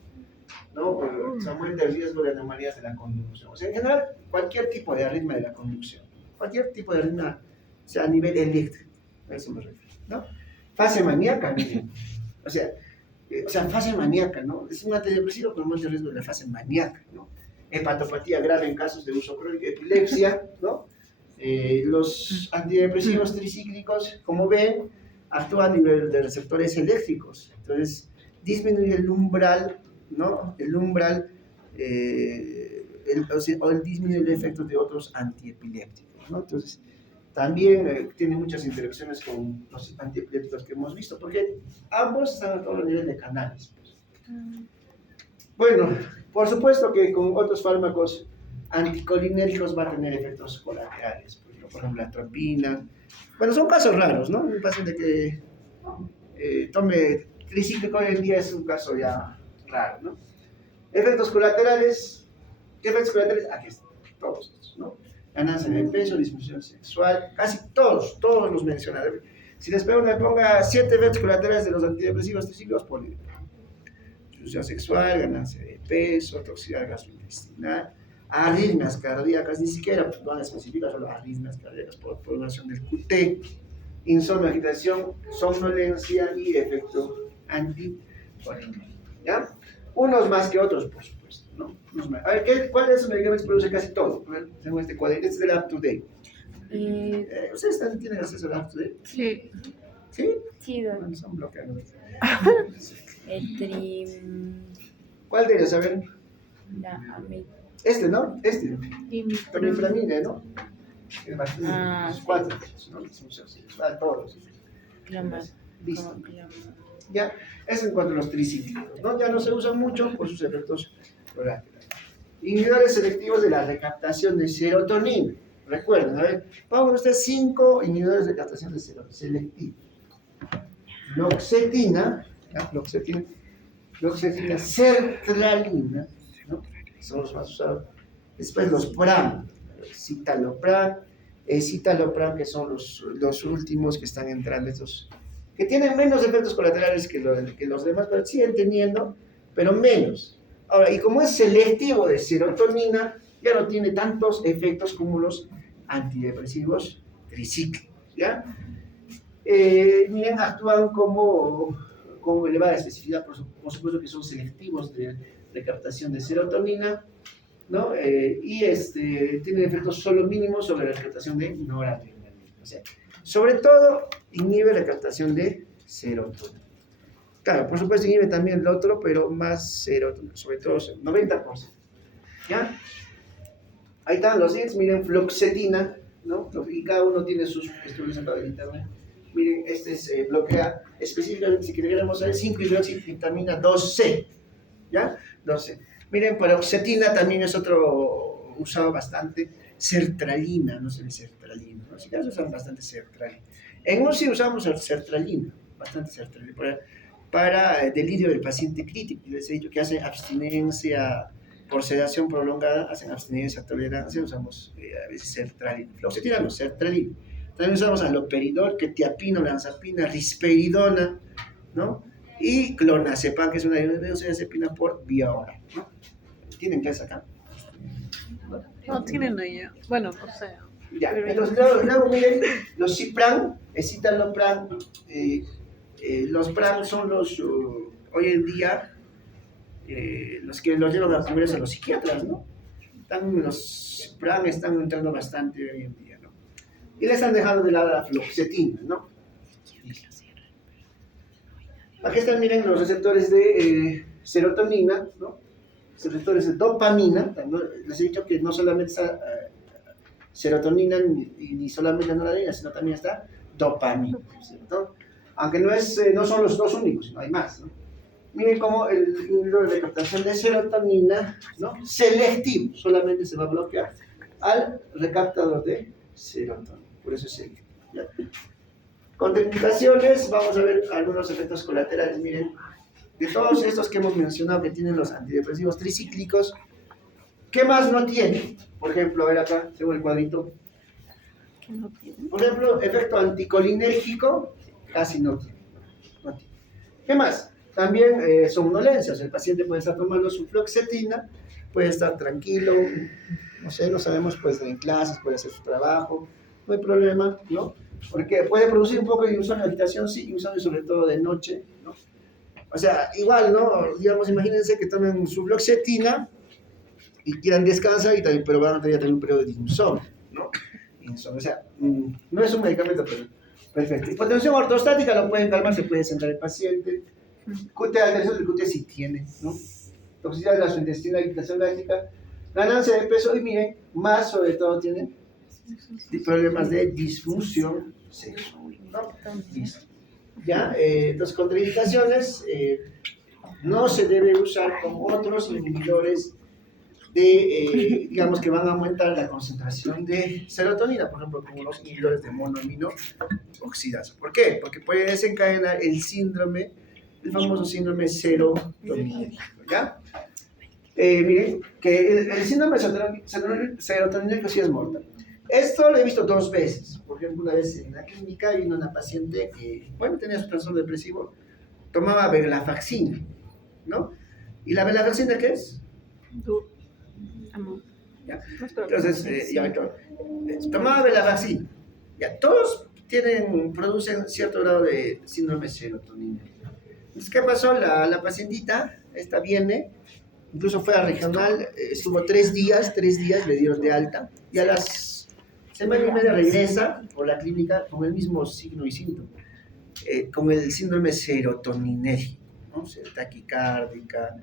¿no? Se aumenta el riesgo de anomalías de la conducción. O sea, en general, cualquier tipo de arritmia de la conducción, cualquier tipo de arritmia, o sea, a nivel eléctrico, a eso me refiero, ¿no? Fase maníaca, miren. O sea, fase maníaca, ¿no? Es un antidepresivo con aumenta el riesgo de la fase maníaca, ¿no? Hepatopatía grave en casos de uso crónico, epilepsia, ¿no? Los antidepresivos tricíclicos, como ven, actúan a nivel de receptores eléctricos. Entonces, disminuye el umbral, ¿no? El umbral, o el disminuye el efecto de otros antiepilépticos, ¿no? Entonces, también tiene muchas interacciones con los antiepilépticos que hemos visto, porque ambos están a todo nivel de canales. Bueno, por supuesto que con otros fármacos anticolinérgicos va a tener efectos colaterales, por ejemplo, la atropina. Bueno, son casos raros, ¿no? Un paciente que tome tricíclico hoy en día es un caso ya raro, ¿no? Efectos colaterales, ¿qué efectos colaterales? Aquí están, todos estos, ¿no? Ganancia de peso, disfunción sexual, casi todos los mencionados. Si les ponga 7 efectos colaterales de los antidepresivos tricíclicos, ponle disfunción sexual, ganancia de peso, toxicidad gastrointestinal, arritmias cardíacas, ni siquiera van a especificar solo arritmias cardíacas por prolongación del QT, insomnio, agitación, somnolencia y efecto anticolinérgico, ¿ya? Unos más que otros, por supuesto, ¿no? Unos más. A ver, ¿cuál de esos medicamentos produce casi todo? Tengo este cuadrito, este es el UpToDate. ¿Ustedes también tienen acceso al UpToDate? Sí. ¿Sí? Sí, Bueno, son bloqueados. el trim... ¿Cuál de ellos? A ver. La amig... Este, ¿no? Este. Tamiflamina, ¿no? Es bastante. Ah, Los 4, ¿no? Todos. Listo. Ya, eso en cuanto a los tricíclicos, ¿no? Ya no se usan mucho por sus efectos colaterales. Inhibidores selectivos de la recaptación de serotonina. Recuerden, a ver, vamos a ustedes 5 inhibidores de captación de serotonina selectivos. Fluoxetina, sertralina, ¿no? Son los más usados. Después los PRAM, citalopram, escitalopram, que son los últimos que están entrando, estos que tienen menos efectos colaterales que los demás, pero siguen teniendo, pero menos. Ahora, y como es selectivo de serotonina, ya no tiene tantos efectos como los antidepresivos tricíclicos, ¿ya? Miren, actúan con elevada especificidad, por supuesto que son selectivos de recaptación de serotonina, ¿no? Y tienen efectos solo mínimos sobre la recaptación de noradrenalina. O sea, sobre todo, inhibe la captación de serotonina. Claro, por supuesto, inhibe también el otro, pero más serotonina, sobre todo 90%. ¿Ya? Ahí están los siguientes, miren, fluoxetina, ¿no? Y cada uno tiene sus estudios en el internet. Miren, bloquea específicamente, si queremos saber, 5-hidroxivitamina 2C, ¿ya? 2C. Miren, paroxetina también es otro usado bastante. Sertralina, no sé de sertralina, ¿no? Si acaso usan bastante sertralina. En UCI usamos sertralina, bastante sertralina, para delirio del paciente crítico. Yo les he dicho que hace abstinencia por sedación prolongada, hacen abstinencia, tolerancia, usamos a veces sertralina. Fluoxetina no, sertralina. También usamos aloperidol, quetiapina, olanzapina, risperidona, ¿no? Y clonazepam, que es una benzodiazepina por vía oral, ¿no? ¿Tienen clase acá? No tienen allá. Bueno, o sea. Ya, entonces luego miren, los Cipram, escitalopram, los PRAM son los, hoy en día, los que los llevan a congresos a los psiquiatras, ¿no? Los PRAM están entrando bastante hoy en día, ¿no? Y les han dejado de lado la fluoxetina, ¿no? Aquí están, miren, los receptores de serotonina, ¿no? Receptores de dopamina. Les he dicho que no solamente está serotonina ni solamente noradrenalina, sino también está dopamina, ¿cierto? Aunque no son los dos únicos, sino hay más, ¿no? Miren cómo el inhibidor de captación de serotonina, ¿no? Selectivo, solamente se va a bloquear al recaptador de serotonina, por eso es selectivo, ¿ya? Contraindicaciones, vamos a ver algunos efectos colaterales. Miren, de todos estos que hemos mencionado que tienen los antidepresivos tricíclicos, ¿qué más no tienen? Por ejemplo, a ver acá, tengo el cuadrito. Que no tiene. Por ejemplo, efecto anticolinérgico, casi no tiene. No tiene. ¿Qué más? También somnolencias. El paciente puede estar tomando su fluoxetina, puede estar tranquilo, no sé, no sabemos, puede estar en clases, puede hacer su trabajo, no hay problema, ¿no? Porque puede producir un poco de insomnio, agitación, sí, insomnio sobre todo de noche, ¿no? O sea, igual, ¿no? Digamos, imagínense que tomen su fluoxetina y quieran descansar, y también, pero van a tener también un periodo de insomnio, ¿no? Insomnio, o sea, no es un medicamento, pero perfecto. Hipotensión ortostática lo pueden calmar, se puede sentar el paciente. QT, alteración del QT sí tiene, ¿no? Toxicidad gastrointestinal, irritación gástrica, ganancia de peso, y miren, más sobre todo tienen problemas de disfunción sexual, ¿no? Listo. ¿Ya? Entonces, contraindicaciones, no se debe usar con otros inhibidores de, digamos, que van a aumentar la concentración de serotonina, por ejemplo, como los inhibidores de monoamino oxidasa. ¿Por qué? Porque puede desencadenar el síndrome, el famoso síndrome serotoninérgico, ¿ya? Miren, que el síndrome serotoninérgico sí es mortal. Esto lo he visto 2 veces. Por ejemplo, una vez en la clínica vino una paciente que, bueno, tenía su trastorno depresivo, tomaba venlafaxina, ¿no? ¿Y la venlafaxina qué es? Amor. ¿Ya? No espero. Entonces, tomaba venlafaxina. Ya, todos producen cierto grado de síndrome serotoninérgico. Entonces, ¿qué pasó? La pacientita, esta viene, incluso fue a regional, estuvo 3 días, le dieron de alta, y a las semana y media regresa por la clínica con el mismo signo y síntoma, con el síndrome serotoninérgico, ¿no? Taquicárdica,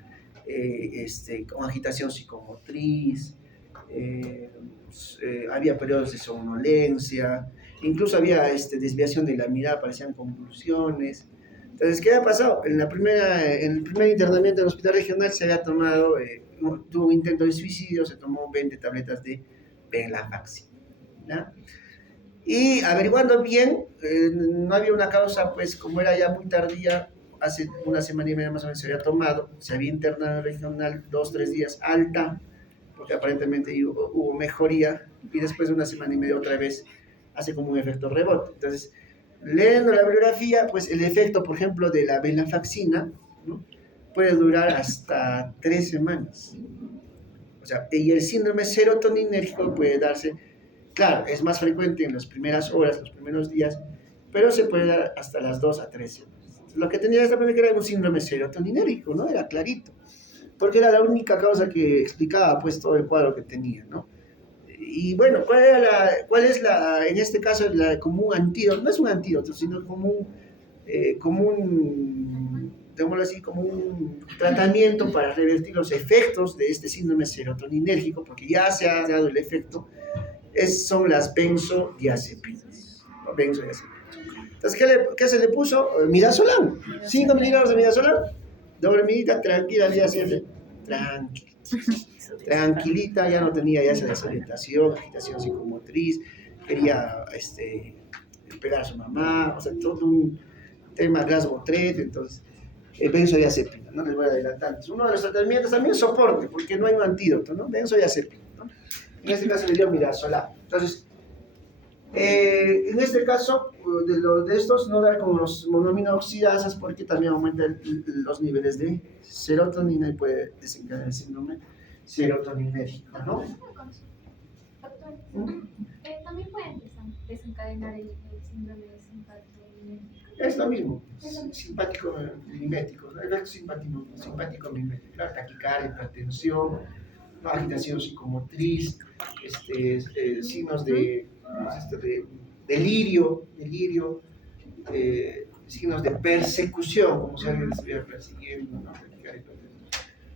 con agitación psicomotriz, había periodos de somnolencia, incluso había desviación de la mirada, aparecían convulsiones. Entonces, ¿qué ha pasado? En el primer internamiento en el hospital regional se había tomado, tuvo un intento de suicidio, se tomó 20 tabletas de venlafaxina, ¿ya? Y averiguando bien, no había una causa, pues como era ya muy tardía, hace una semana y media más o menos se había tomado, se había internado en el regional 2-3 días alta, porque aparentemente hubo mejoría, y después de una semana y media otra vez hace como un efecto rebote. Entonces, leyendo la bibliografía, pues el efecto, por ejemplo, de la venlafaxina, ¿no?, puede durar hasta 3 semanas. O sea, y el síndrome serotoninérgico puede darse, claro, es más frecuente en las primeras horas, los primeros días, pero se puede dar hasta las 2 a 3 semanas. Lo que tenía esta persona era un síndrome serotoninérgico, ¿no? Era clarito, porque era la única causa que explicaba, pues, todo el cuadro que tenía, ¿no? Y bueno, ¿cuál es en este caso, como un antídoto? No es un antídoto, sino como un, digámoslo así, como un tratamiento para revertir los efectos de este síndrome serotoninérgico, porque ya se ha dado el efecto, son las benzodiazepinas, ¿no? Benzodiazepinas. Entonces, ¿qué se le puso? Midazolam, 5 miligramos de midazolam, dormidita, tranquila, al día siguiente, tranquilita, ya no tenía ya esa desorientación, agitación psicomotriz, quería pegar a su mamá, o sea, todo un tema Glasgow-3, entonces, benzodiazepina, no les voy a adelantar. Entonces, uno de los tratamientos también es soporte, porque no hay un antídoto, ¿no? Benzodiazepina, ¿no? En este caso le dio midazolam. Entonces, en este caso, de estos, no dar con los monoaminoxidasas, porque también aumentan los niveles de serotonina y puede desencadenar el síndrome serotoninérgico, ¿no? Doctor, también pueden desencadenar el síndrome de simpático. Es lo mismo, simpático mimético, ¿no? Efecto simpático mimético, claro, taquicardia, hipertensión, ¿no? Agitación psicomotriz, signos de delirio, signos de persecución, como si alguien le estuviera persiguiendo, ¿no?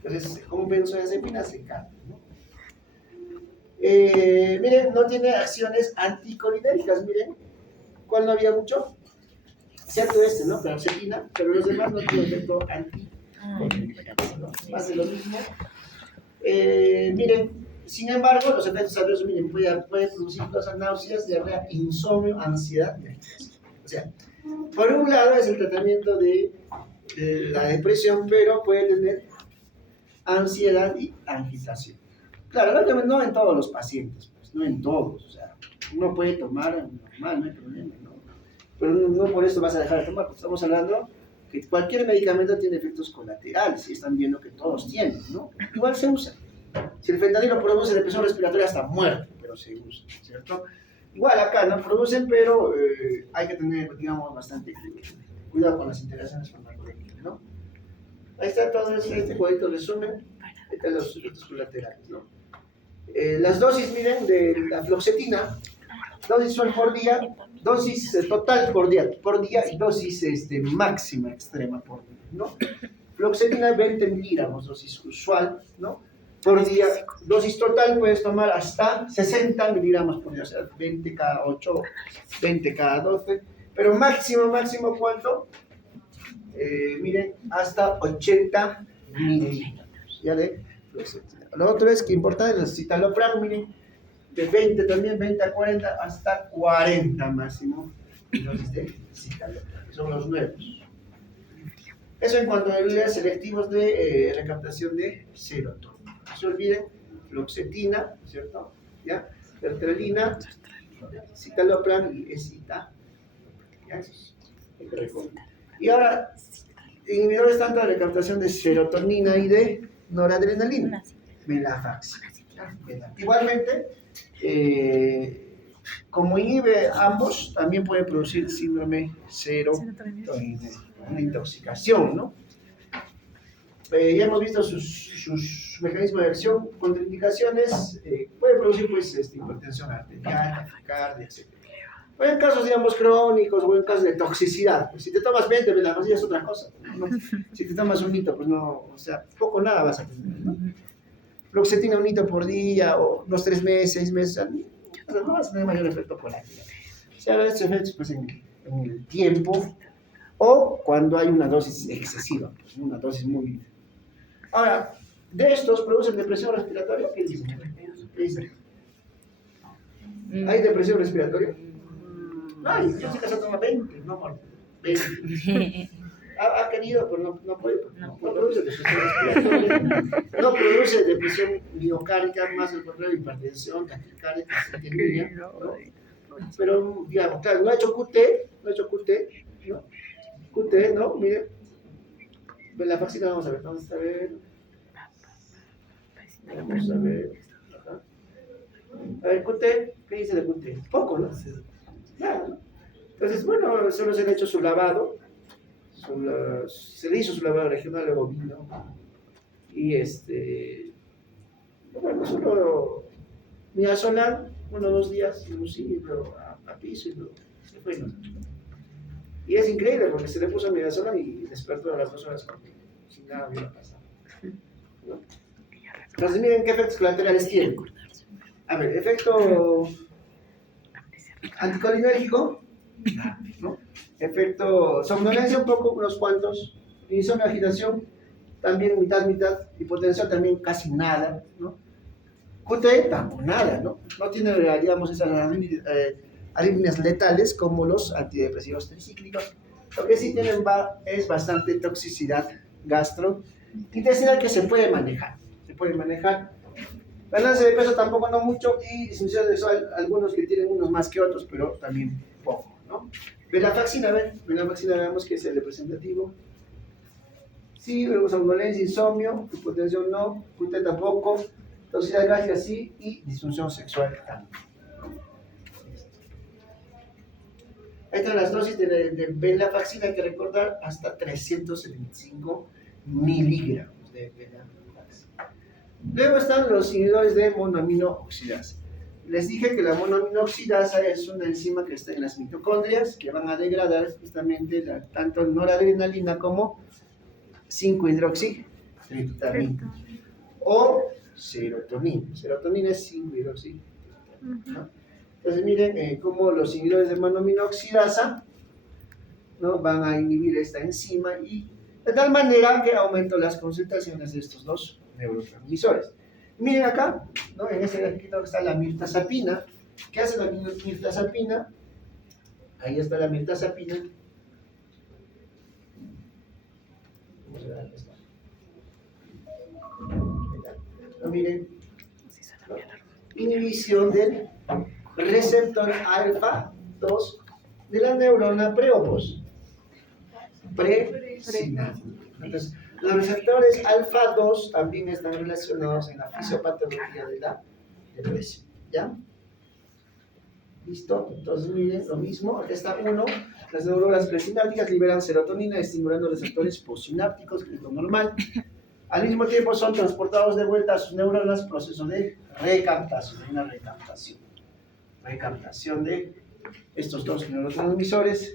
Entonces, como benzodiazepina se encanta, ¿no? Miren, no tiene acciones anticolinérgicas, miren. ¿Cuál no había mucho? Cierto ¿no? Fluoxetina, pero los demás no tienen efecto anticolinérgico, ¿no? Más de lo mismo. Miren, sin embargo, los efectos adversos, miren, pueden producir cosas, náuseas, diarrea, insomnio, ansiedad y agitación. O sea, por un lado es el tratamiento de la depresión, pero puede tener ansiedad y agitación. Claro, no en todos los pacientes, pues, no en todos, o sea, Uno puede tomar normal, no hay problema, ¿no? Pero no por esto vas a dejar de tomar, porque estamos hablando que cualquier medicamento tiene efectos colaterales y están viendo que todos tienen, ¿no? Igual se usa. Si el fentanilo produce depresión respiratoria hasta muerte, pero se usa, ¿cierto? Igual acá no producen, pero hay que tener, digamos, bastante cuidado con las interacciones farmacológicas, ¿no? Ahí está todo este cuadrito resumen de los efectos colaterales, ¿no? Las dosis, miren, de la fluoxetina, dosis son por día, dosis total por día y dosis máxima extrema por día, ¿no? Fluoxetina 20 miligramos, dosis usual, ¿no? Por día, dosis total puedes tomar hasta 60 miligramos por día, o sea, 20 cada 8, 20 cada 12, pero máximo, ¿cuánto? Miren, hasta 80 mililitros, ¿ya de fluoxetina? Lo otro es que importante, el citalopram, miren, de 20 también, 20 a 40, hasta 40 máximo, dosis de citalopram, son los nuevos. Eso en cuanto a bebidas selectivos de recaptación de serotonina. No se olviden, fluoxetina, ¿cierto? ¿Ya? Sertralina, citalopram y escitalopram. ¿Ya? Hay que recordar. Y ahora, inhibidores tanto de recaptación de serotonina y de noradrenalina. Venlafaxina. Igualmente, como inhibe ambos, también puede producir síndrome serotonina, una intoxicación, ¿no? Ya hemos visto sus mecanismos de acción, contraindicaciones, puede producir pues hipertensión arterial, taquicardia, etc. O en casos, digamos, crónicos o en casos de toxicidad, pues, si te tomas 20, la pasilla es otra cosa, ¿no? Si te tomas un hito, pues no, o sea, poco nada vas a tener, ¿no? Fluoxetina un hito por día, o 2, 3 meses, 6 meses, no vas a tener mayor efecto colateral. Se habla de estos efectos pues, en el tiempo o cuando hay una dosis excesiva, pues, una dosis muy... Ahora, de estos producen depresión respiratoria, ¿qué dicen? ¿Qué dicen? ¿Hay depresión respiratoria? Ay, yo sé que se toma 20, no amor, 20. Ha querido, pero no puede. No produce depresión respiratoria, no produce depresión miocárdica, más el contrario, hipertensión, taquicardia, taquicardia, ¿no? Pero, digamos, claro, no ha hecho QT, ¿no? QT, ¿no? Miren, la vacuna vamos a ver. Vamos a ver. Ajá. A ver, QT, ¿qué dice de QT? Poco, ¿no? Nada, ¿no? Entonces, bueno, solo se le ha hecho su lavado. Se le hizo su lavado regional, luego vino y bueno, solo midazolam, 1 o 2 días, y luego a piso y luego se fue, ¿no? Y es increíble porque se le puso midazolam y despertó a las 2 horas sin nada hubiera pasado, ¿no? Entonces miren qué efectos colaterales tiene. A ver, efecto anticolinérgico, ¿no? Efecto somnolencia un poco, unos cuantos, insomnio, agitación, también mitad, hipotensión también casi nada, ¿no? QT tampoco nada, ¿no? No tiene, digamos, esas arritmias letales como los antidepresivos tricíclicos. Lo que sí tienen es bastante toxicidad gastrointestinal que se puede manejar. Balance de peso tampoco no mucho y disfunción sexual, algunos que tienen unos más que otros, pero también poco, ¿no? Venlafaxina, veamos que es el representativo. Sí, luego somnolencia, insomnio, hipotensión no, QT tampoco, toxicidad gástrica sí y disfunción sexual también. Ahí están las dosis de venlafaxina, hay que recordar, hasta 375 miligramos de venlafaxina. Luego están los inhibidores de monoamino oxidasa. Les dije que la monoamino oxidasa es una enzima que está en las mitocondrias que van a degradar justamente tanto noradrenalina como 5-hidroxitriptamina o serotonina. Serotonina es 5-hidroxitriptamina, ¿no? Entonces miren cómo los inhibidores de monoamino oxidasa, ¿no? Van a inhibir esta enzima y de tal manera que aumentan las concentraciones de estos dos neurotransmisores. Miren acá, ¿no? En este gráfico está la mirtazapina. ¿Qué hace la mirtazapina? Ahí está la mirtazapina. Vamos a ver dónde está. No, miren, ¿no? Inhibición del receptor alfa 2 de la neurona pre o post. Presináptica. Entonces, los receptores alfa 2 también están relacionados en la fisiopatología de la depresión. ¿Ya? ¿Listo? Entonces, miren, lo mismo. Aquí está uno. Las neuronas presinápticas liberan serotonina estimulando receptores postsinápticos, que es lo normal. Al mismo tiempo son transportados de vuelta a sus neuronas, proceso de recaptación, una recaptación de estos dos neurotransmisores.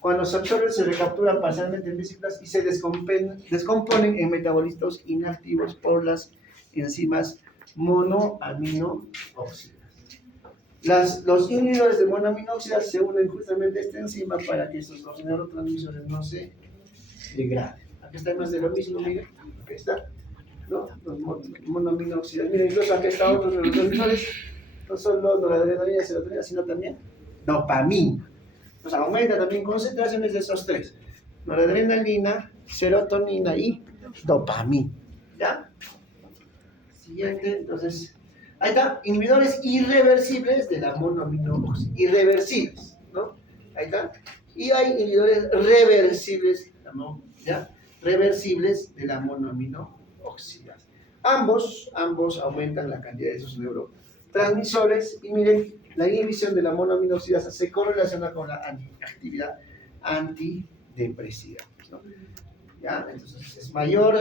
Cuando se absorben, se recapturan parcialmente en vesículas y se descomponen en metabolitos inactivos por las enzimas monoaminóxidas. Los inhibidores de monoaminóxidas se unen justamente a esta enzima para que estos dos neurotransmisores no se degraden. Aquí está más de lo mismo, miren, aquí está, ¿no? Los monoaminóxidas. Miren, incluso aquí están otros neurotransmisores, no solo noradrenalina y serotonina, sino también dopamina. O sea, aumenta también concentraciones de esos tres: noradrenalina, serotonina y dopamina. ¿Ya? Siguiente, entonces, ahí está, inhibidores irreversibles de la monoaminóxidas. Irreversibles, ¿no? Ahí está. Y hay inhibidores reversibles, ¿ya? Reversibles de la monoaminóxidas. Ambos aumentan la cantidad de esos neurotransmisores. Y miren, la inhibición de la monoaminóxidas se correlaciona con la actividad antidepresiva, ¿no? ¿Ya? Entonces es mayor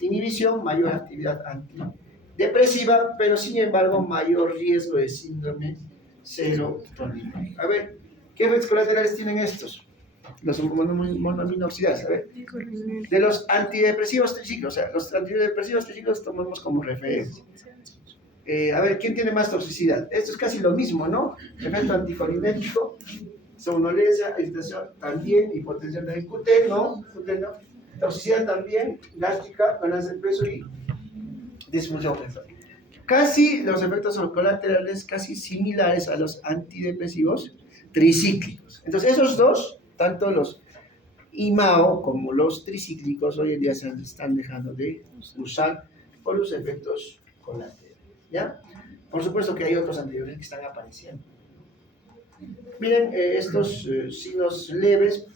inhibición, mayor actividad antidepresiva, pero sin embargo mayor riesgo de síndrome serotonínico. A ver, ¿qué efectos colaterales tienen estos? Los monoaminoxidas, a ver. De los antidepresivos tricíclicos, o sea, los antidepresivos tricíclicos tomamos como referencia. A ver, ¿quién tiene más toxicidad? Esto es casi lo mismo, ¿no? Efecto anticolinético, somnolencia, agitación también, hipotensión también, QT, ¿no? Toxicidad también, gástrica, ganancia de peso y disfunción sexual. Casi los efectos colaterales casi similares a los antidepresivos tricíclicos. Entonces, esos dos, tanto los IMAO como los tricíclicos, hoy en día se están dejando de usar por los efectos colaterales. ¿Ya? Por supuesto que hay otros anteriores que están apareciendo. Miren estos signos leves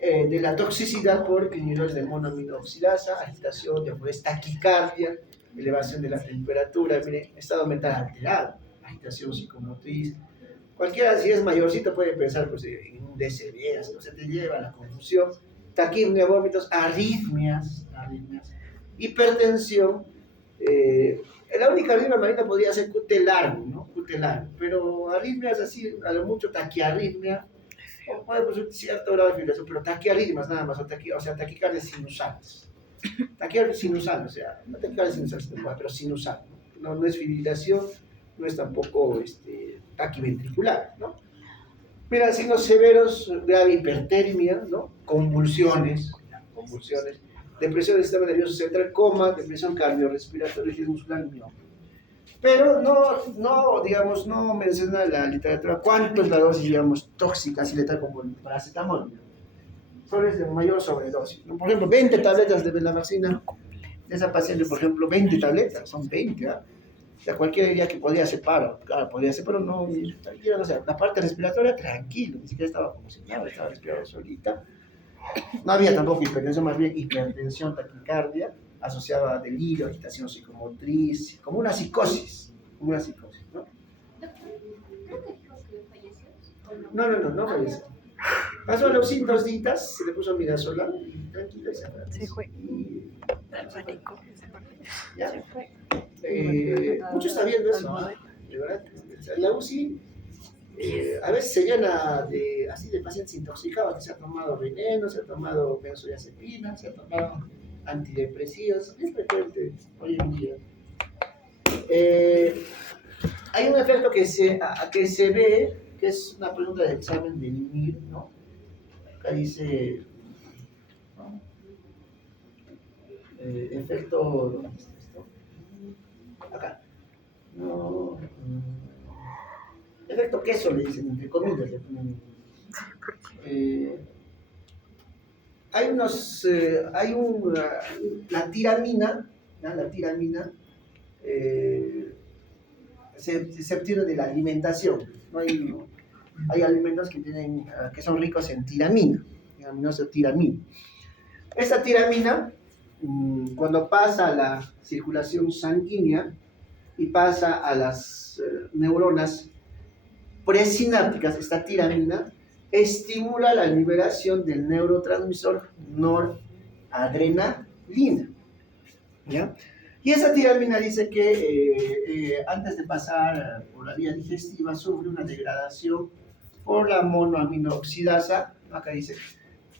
de la toxicidad por inhibidores de monoaminoxidasa, agitación, diabetes, taquicardia, elevación de la temperatura, miren, estado mental alterado, agitación psicomotriz. Cualquiera, si es mayorcito, puede pensar pues, en un DCB, o sea, te lleva a la confusión, taquipnea, vómitos, arritmias, hipertensión. La única arritmia marina podría ser QT largo, ¿no? QT largo, pero arritmias así, a lo mucho taquiarritmia, o puede producir cierto grado de fibrilación, pero taquiarritmias nada más, o sea, taquicardias sinusales. Taquicardia sinusal, o sea, no taquicardia sinusal, pero sinusal, ¿no? No es fibrilación, no es tampoco taquiventricular, ¿no? Mira, signos severos, grave hipertermia, ¿no? Convulsiones, depresión del sistema nervioso central, coma, depresión cardiorrespiratoria, rigidez muscular, no. Pero digamos, no menciona la literatura cuánto es la dosis, digamos, tóxica, así letal como el paracetamol. Solo es de mayor sobredosis, ¿no? Por ejemplo, 20 tabletas de venlafaxina de esa paciente, por ejemplo, 20 tabletas, son 20, ¿ah? O sea, cualquiera diría que podía hacer paro, claro, podía hacer, pero no, tranquilo, o sea, la parte respiratoria, tranquilo, ni siquiera estaba como si nada, estaba respirando solita. No había tampoco hipertensión, más bien hipertensión, taquicardia, asociada a delirio, agitación psicomotriz, como una psicosis, ¿no? Doctor, creo que dijo que falleció. No falleció. Pasó a los 2 días, se le puso midazolam y tranquilo y Se fue. ¿Ya? Mucho está viendo eso, ¿no? De verdad. La UCI a veces se llena así de pacientes intoxicados que se ha tomado veneno, se ha tomado benzodiazepina, se ha tomado antidepresivos. Es frecuente hoy en día. Hay un efecto que se ve, que es una pregunta de examen de NIR, ¿no? Acá dice, ¿no? Efecto, ¿dónde está esto? Acá. No, efecto queso le dicen, entre comillas. La tiramina, ¿no? La tiramina se obtiene de la alimentación. ¿No? Hay alimentos que, que son ricos en tiramina, en aminoácido tiramina. Esta tiramina, cuando pasa a la circulación sanguínea y pasa a las neuronas presinápticas, esta tiramina estimula la liberación del neurotransmisor noradrenalina. ¿Ya? Y esa tiramina dice que antes de pasar por la vía digestiva sufre una degradación por la monoaminooxidasa, acá dice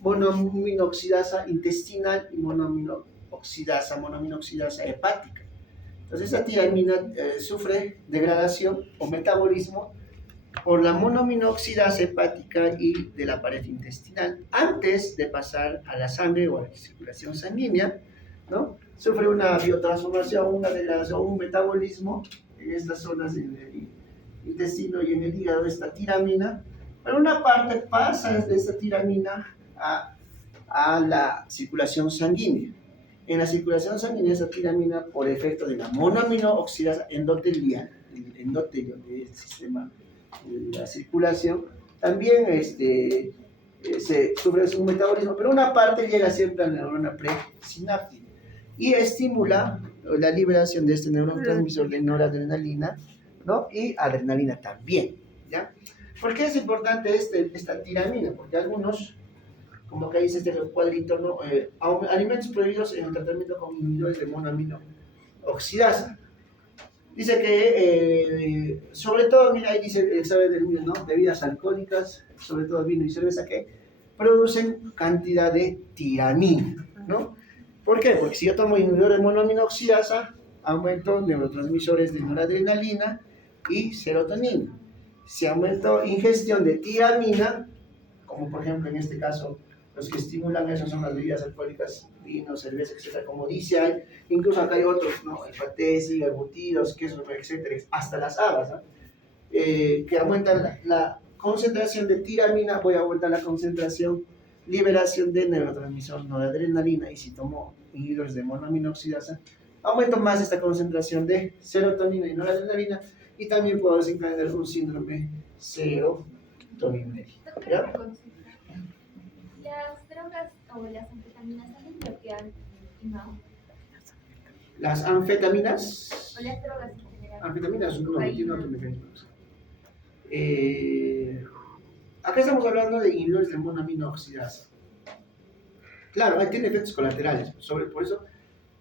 monoaminoxidasa intestinal y monoaminoxidasa hepática. Entonces esa tiramina sufre degradación o metabolismo por la monoaminoxidasa hepática y de la pared intestinal antes de pasar a la sangre o a la circulación sanguínea, ¿no? Sufre una biotransformación, una degradación, un metabolismo en estas zonas del intestino y en el hígado de esta tiramina, pero una parte pasa de esta tiramina a la circulación sanguínea. En la circulación sanguínea esa tiramina, por efecto de la monoaminooxidasa endotelial, el endotelio del sistema de la circulación, también se sufre un metabolismo, pero una parte llega siempre a la neurona presináptica y estimula la liberación de este neurotransmisor de noradrenalina, ¿no? Y adrenalina también, ¿ya? ¿Por qué es importante esta tiramina? Porque algunos, como acá dice este cuadrito, ¿no? Alimentos prohibidos en el tratamiento con inhibidores de monoaminooxidasa. Dice que, sobre todo, mira, ahí dice el saber del vino, ¿no? Bebidas alcohólicas, sobre todo vino y cerveza, que producen cantidad de tiramina, ¿no? ¿Por qué? Porque si yo tomo inhibidor de monoaminooxidasa, aumento neurotransmisores de noradrenalina y serotonina. Si aumento ingestión de tiramina, como por ejemplo en este caso, los que estimulan eso son las bebidas alcohólicas, vino, cerveza, etcétera, como dice, incluso acá hay otros, ¿no? El paté, embutidos, quesos, etcétera, hasta las habas, ¿no? Que aumentan la concentración de tiramina, voy a aumentar la concentración, liberación de neurotransmisor noradrenalina, y si tomo inhibidores de monoaminooxidasa, aumento más esta concentración de serotonina y noradrenalina, y también puedo desencadenar un síndrome serotoninérgico. ¿Ya? Las drogas o las anfetaminas también bloquean IMAO. Las anfetaminas. O las drogas en general. Anfetaminas no tiene otro mecanismo. Acá estamos hablando de inhibidores de monoaminooxidasa. Claro, tiene efectos colaterales. Por eso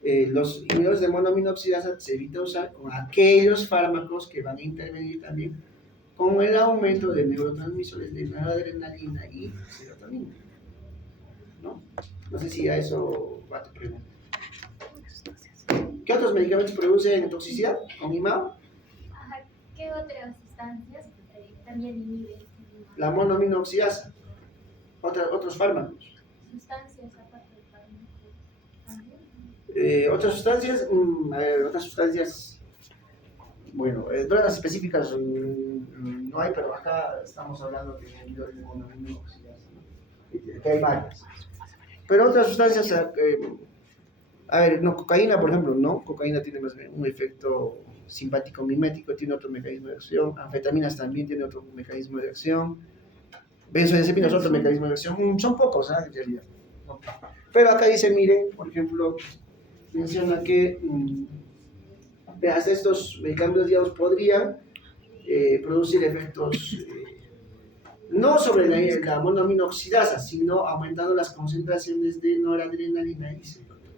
los inhibidores de monoaminooxidasa se evita usar con aquellos fármacos que van a intervenir también con el aumento de neurotransmisores de noradrenalina y serotonina. No sé si a eso va tu pregunta. ¿Qué otros medicamentos producen toxicidad con IMAO? Ajá, ¿qué otras sustancias también inhiben? La monoaminooxidasa, otros fármacos. Sustancias aparte del fármaco también. Otras sustancias, bueno, drogas específicas no hay, pero acá estamos hablando de inhibidores de monoaminooxidasa, ¿no? Que hay varias. Pero otras sustancias, a ver, no, cocaína, por ejemplo, no, cocaína tiene más un efecto simpático mimético, tiene otro mecanismo de acción, anfetaminas también tiene otro mecanismo de acción, benzodiazepinas otro mecanismo de acción, son pocos, ¿eh? En realidad. ¿No? Pero acá dice, miren, por ejemplo, menciona que hasta estos medicamentos, digamos, podrían producir efectos no sobre la monoaminooxidasa, sino aumentando las concentraciones de noradrenalina y serotonina,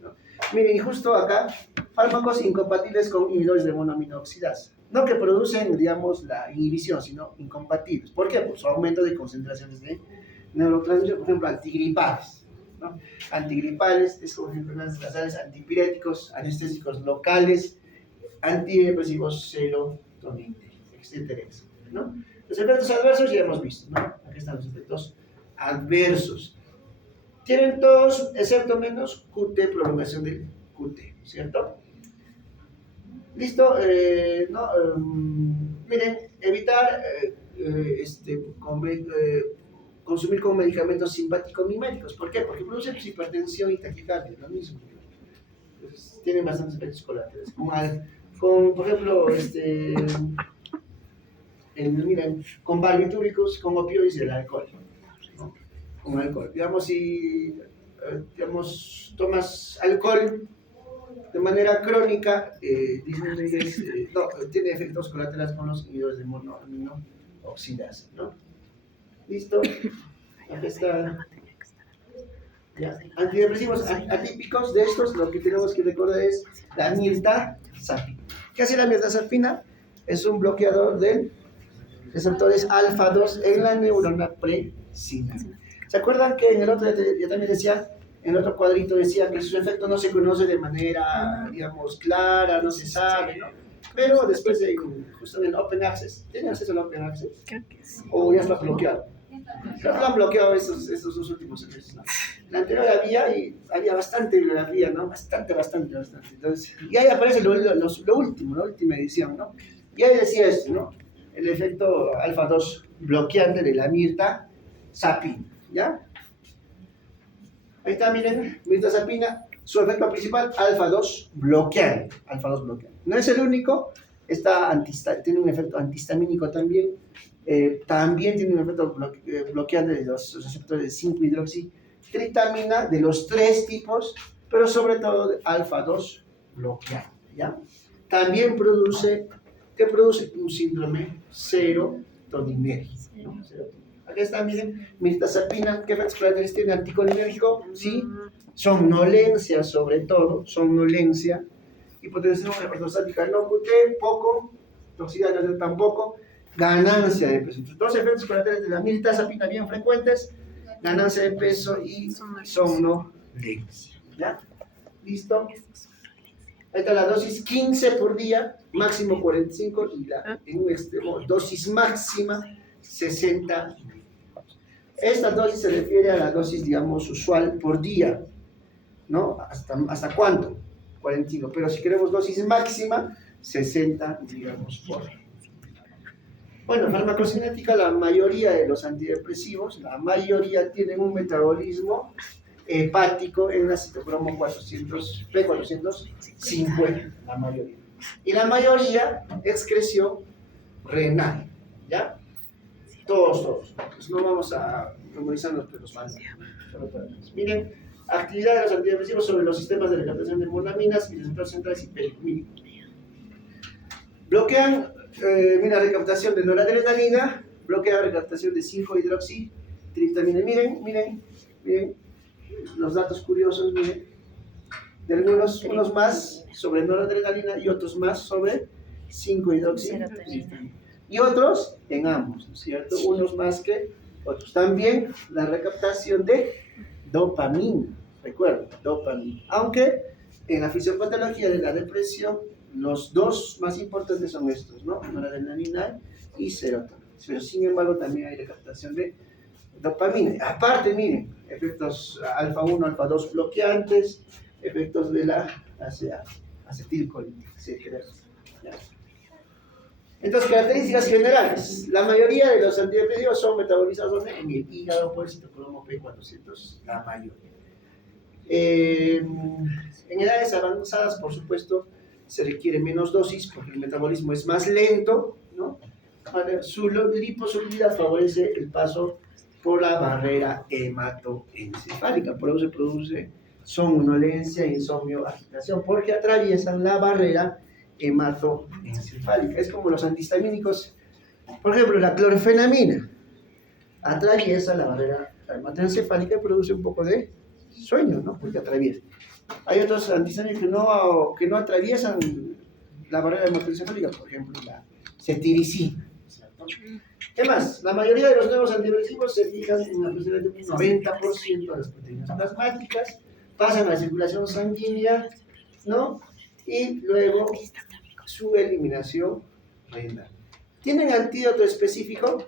¿no? Miren, y justo acá, fármacos incompatibles con inhibidores de monoaminooxidasa. No que producen, digamos, la inhibición, sino incompatibles. ¿Por qué? Por su aumento de concentraciones de neurotransmisores, por ejemplo, antigripales, ¿no? Antigripales es como enfermedades nasales, antipiréticos, anestésicos locales, antidepresivos serotoninérgicos, etcétera, ¿no? Los efectos adversos ya hemos visto, ¿no? Aquí están los efectos adversos. Tienen todos, excepto menos QT, prolongación del QT, ¿cierto? Listo, miren, evitar consumir con medicamentos simpático-miméticos. ¿Por qué? Porque producen hipertensión y taquicardia, lo mismo. Entonces, tienen bastantes efectos colaterales, como con, por ejemplo, miren, con barbitúricos, con opioides y el alcohol, ¿no? Con alcohol. Digamos, si digamos, tomas alcohol de manera crónica, tiene efectos colaterales con los inhibidores de monoaminoxidasa, ¿no? ¿Listo? Aquí está. Ya. Antidepresivos atípicos de estos, lo que tenemos que recordar es la mirtazapina. ¿Qué hace la mirtazapina? Es un bloqueador de receptores alfa-2 en la neurona presinaptica. ¿Se acuerdan que en el otro, yo también decía, en el otro cuadrito decía que su efecto no se conoce de manera, digamos, clara, no se sabe, ¿no? Pero después de, justo en el Open Access, ¿tienen acceso al Open Access? Creo que sí. ¿O ya está bloqueado? Creo que lo han bloqueado estos dos últimos meses, ¿no? La anterior había bastante bibliografía, ¿no? Bastante. Entonces, y ahí aparece la última edición, ¿no? Y ahí decía esto, ¿no? El efecto alfa-2 bloqueante de la mirtazapina, ¿ya? Ahí está, miren, mirtazapina, su efecto principal, alfa-2 bloqueante. No es el único, tiene un efecto antihistamínico también. También tiene un efecto bloqueante de los receptores de 5-hidroxitritamina de los 3 tipos, pero sobre todo de alfa-2 bloqueante, ¿ya? También produce un síndrome serotoninérgico, ¿no? Aquí está, miren, mirtazapina, ¿qué efectos colaterales tiene? Anticolinérgico, ¿sí? Somnolencia, sobre todo, somnolencia. Hipotensión ortostática no QT, poco, toxicidad tampoco, ganancia de peso. Entonces, dos efectos colaterales de la mirtazapina bien frecuentes, ganancia de peso y somnolencia. ¿Ya? ¿Listo? Ahí está la dosis 15 por día, máximo 45 y en un extremo dosis máxima 60. Esta dosis se refiere a la dosis, digamos, usual por día, ¿no? ¿Hasta cuánto? 45. Pero si queremos dosis máxima, 60, digamos, por día. Bueno, farmacocinética, la mayoría de los antidepresivos, la mayoría tienen un metabolismo hepático en una citocromo P450, la mayoría. Y la mayoría excreción renal, ¿ya? Todos. Pues no vamos a memorizarnos, pero los más. Miren, actividad de los antidepresivos sobre los sistemas de recaptación de monaminas y receptores centrales y periféricos. Bloquean, mira, recaptación de noradrenalina, bloquea recaptación de 5-hidroxitritamina. Miren, los datos curiosos, miren. De unos más sobre noradrenalina y otros más sobre 5-hidroxitritamina. Y otros en ambos, ¿no es cierto? Unos más que otros. También la recaptación de dopamina, recuerden, dopamina. Aunque en la fisiopatología de la depresión, los dos más importantes son estos, ¿no? Noradrenalina y serotonina. Pero sin embargo también hay recaptación de dopamina. Aparte, miren, efectos alfa-1, alfa-2 bloqueantes, efectos de la acetilcolina, etc. Entonces, características generales. La mayoría de los antidepresivos son metabolizados en el hígado por el citocromo P400, la mayoría. En edades avanzadas, por supuesto, se requiere menos dosis porque el metabolismo es más lento, ¿no? Su liposolubilidad favorece el paso por la barrera hematoencefálica, por eso se produce somnolencia, insomnio, agitación, porque atraviesan la barrera hematoencefálica. Es como los antihistamínicos, por ejemplo, la clorfenamina atraviesa la barrera hematoencefálica y produce un poco de sueño, ¿no? Porque atraviesa. Hay otros antihistamínicos que no atraviesan la barrera hematoencefálica, por ejemplo, la cetiricina. ¿Qué más? La mayoría de los nuevos antidepresivos se fijan en aproximadamente un 90% de las proteínas plasmáticas, pasan a la circulación sanguínea, ¿no? Y luego su eliminación renal. ¿Tienen antídoto específico?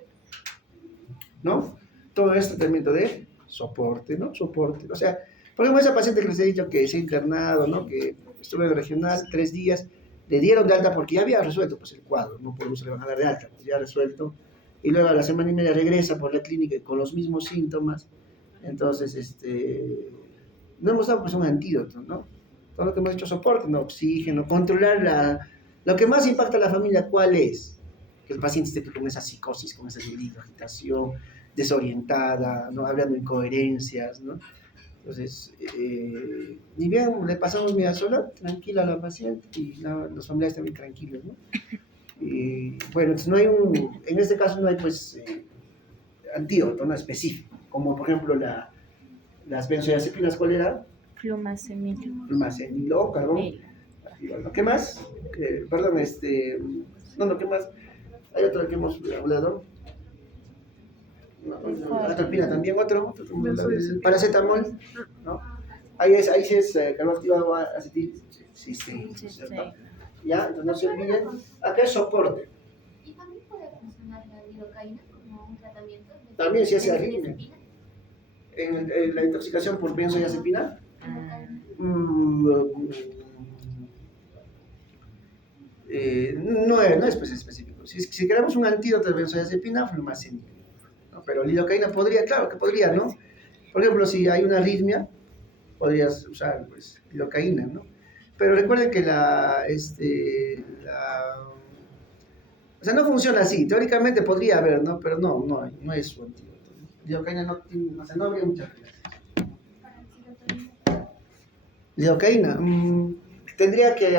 ¿No? Todo es tratamiento de soporte, ¿no? Soporte. O sea, por ejemplo, esa paciente que les he dicho que se ha internado, ¿no? Que estuvo en el regional 3 días, le dieron de alta porque ya había resuelto pues, el cuadro, no por eso le van a dar de alta, pues, ya resuelto. Y luego a la semana y media regresa por la clínica con los mismos síntomas. Entonces, no hemos dado pues un antídoto, ¿no? Todo lo que hemos hecho soporte, ¿no? Oxígeno, controlar Lo que más impacta a la familia, ¿cuál es? Que el paciente esté con esa psicosis, con ese delirio, agitación, desorientada, ¿no? Hablando incoherencias, ¿no? Entonces, ni bien le pasamos media sola, tranquila a la paciente y los familiares también tranquilos, ¿no? Y bueno, entonces en este caso no hay pues antídoto, ¿no? Específico, como por ejemplo las benzodiazepinas, ¿cuál era? Flumazenil. Flumazenilo, carbón. ¿Qué más? Perdón, no, ¿qué más? Hay otro que hemos hablado. Atropina también, otro, el paracetamol, ¿no? Ahí sí es carbón activado acetil, sí, ¿cierto? Ya, entonces no se olviden, acá es soporte. ¿Y también puede funcionar la lidocaína como un tratamiento? También se hace arritmia. arritmia. En la intoxicación por benzodiazepina, no es pues específico. Si queremos un antídoto de benzodiazepina, flumazenil, ¿no? Pero lidocaína podría, claro que podría, ¿no? Por ejemplo, si hay una arritmia, podrías usar pues, lidocaína, ¿no? Pero recuerden que o sea, no funciona así. Teóricamente podría haber, ¿no? Pero no es su antídoto, ¿no? Lidocaína no tiene, o sea, no habría muchas relaciones. Lidocaína, tendría que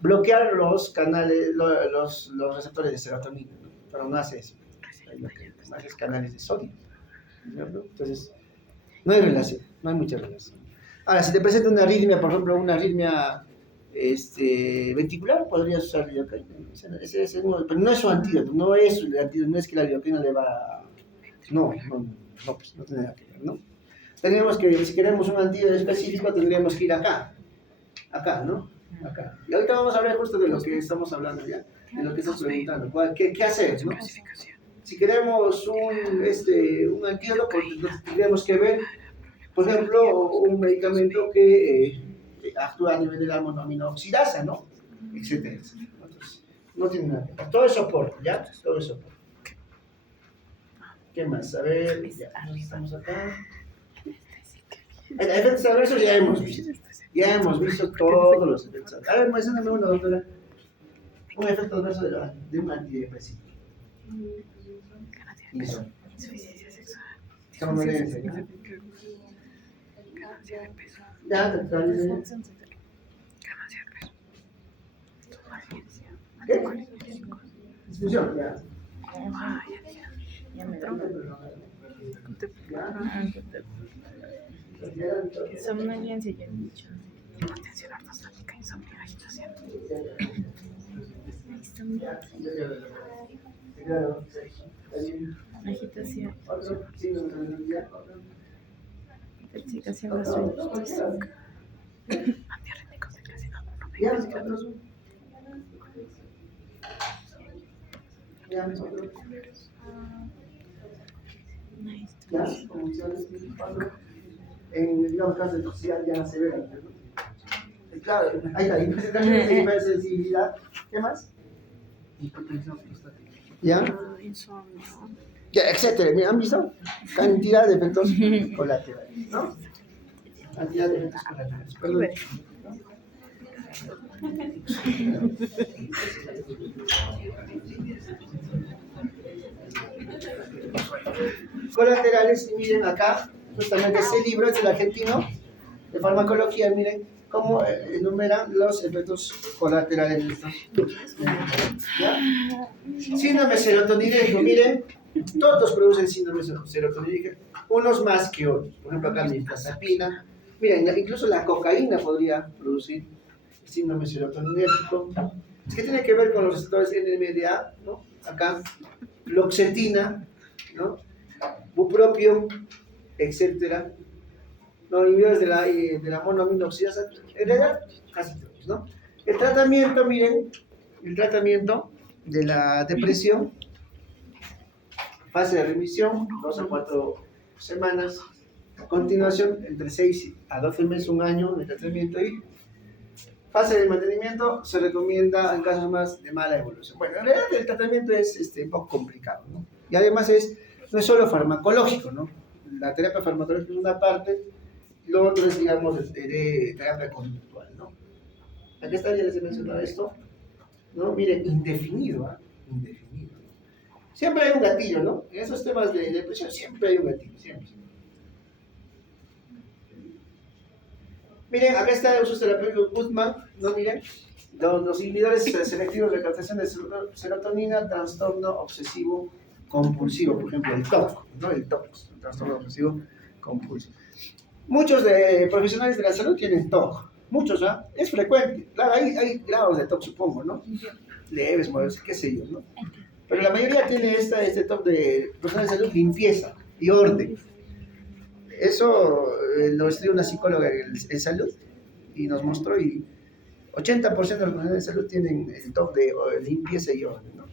bloquear los canales, los receptores de serotonina, ¿no? Pero no hace eso. Hace canales de sodio, ¿no? Entonces, no hay relación, no hay mucha relación. Ahora, si te presenta una arritmia, por ejemplo, una arritmia ventricular, podrías usar lidocaína. Pero no es su antídoto, no es el antídoto, no es que la lidocaína le va a... No, pues no tiene nada que ver, ¿no? Tendríamos que, si queremos un antídoto específico, tendríamos que ir acá, ¿no? Acá. Y ahorita vamos a hablar justo de lo que estamos hablando ya, de lo que estás preguntando, ¿qué hacer, ¿no? Si queremos un antídoto, pues tendríamos que ver, por ejemplo, un medicamento que actúa a nivel de la monoaminoxidasa, ¿no? Etcétera, etcétera. Entonces, no tiene nada que ver. Todo es soporte, ¿ya? Todo es soporte. ¿Qué más? A ver, ya, estamos acá. Efectos adversos ya hemos visto. Ya hemos visto todos los efectos adversos. A ver, mencióname uno, doctora. Un efecto adverso de un antidepresivo. Insuficiencia sexual. Somnolencia, ¿no? Ya, doctora. ¿Qué? Disfunción, ya. Ya me lo somnolencia ya he dicho. Hipotensión ortostática, insomnio, agitación. Agitación. Otro signo de tranquilidad. Intoxicación gastrointestinal. Antiarrítmicos de clase 1. Ya, otros. Ya, otros. Ya, convulsiones, cuatro. En digamos, casos de toxicidad ya severa, ¿no? Claro, ahí está, hipersensibilidad. ¿Qué más? Hipertensión prostática. ¿Ya? Insomnio. Ya, etcétera. Mira, ¿han visto? Cantidad de efectos colaterales, ¿no? Cantidad de efectos colaterales. Perdón. Colaterales, y miren acá, justamente ese libro es del argentino de farmacología, miren cómo enumeran los efectos colaterales de estos. ¿Ya? Síndrome serotoninérgico, miren, todos producen síndrome serotoninérgico, unos más que otros. Por ejemplo, acá mirtazapina, miren, incluso la cocaína podría producir síndrome serotoninérgico. Es que tiene que ver con los receptores NMDA, ¿no? Acá, fluoxetina, ¿no? Bupropión, etcétera. Los inhibidores de la monoaminoxidasa, en realidad, casi todos, ¿no? El tratamiento, miren, el tratamiento de la depresión, fase de remisión, 2 a 4 semanas, continuación entre 6 a 12 meses, un año de tratamiento y fase de mantenimiento se recomienda en casos más de mala evolución. Bueno, en realidad el tratamiento es un poco complicado, ¿no? Y además no es solo farmacológico, ¿no? La terapia farmacológica es una parte, y lo otro es, digamos, de terapia conductual, ¿no? Aquí está, ya les he mencionado esto. ¿no? Miren, indefinido, ¿ah? Indefinido. Siempre hay un gatillo, ¿no? En esos temas de depresión siempre hay un gatillo, siempre. Miren, acá está el uso terapéutico Goodman, ¿no? Miren, los inhibidores selectivos de captación de serotonina, trastorno obsesivo compulsivo, por ejemplo, el TOC, ¿no? El TOC, el trastorno obsesivo compulsivo. Muchos profesionales de la salud tienen TOC, muchos, ¿ah? Es frecuente. Claro, hay grados de TOC, supongo, ¿no? Leves, modernos, qué sé yo, ¿no? Pero la mayoría tiene este TOC de profesionales de salud, limpieza y orden. Eso lo estudió una psicóloga en salud y nos mostró, y 80% de los profesionales de salud tienen el TOC de limpieza y orden, ¿no?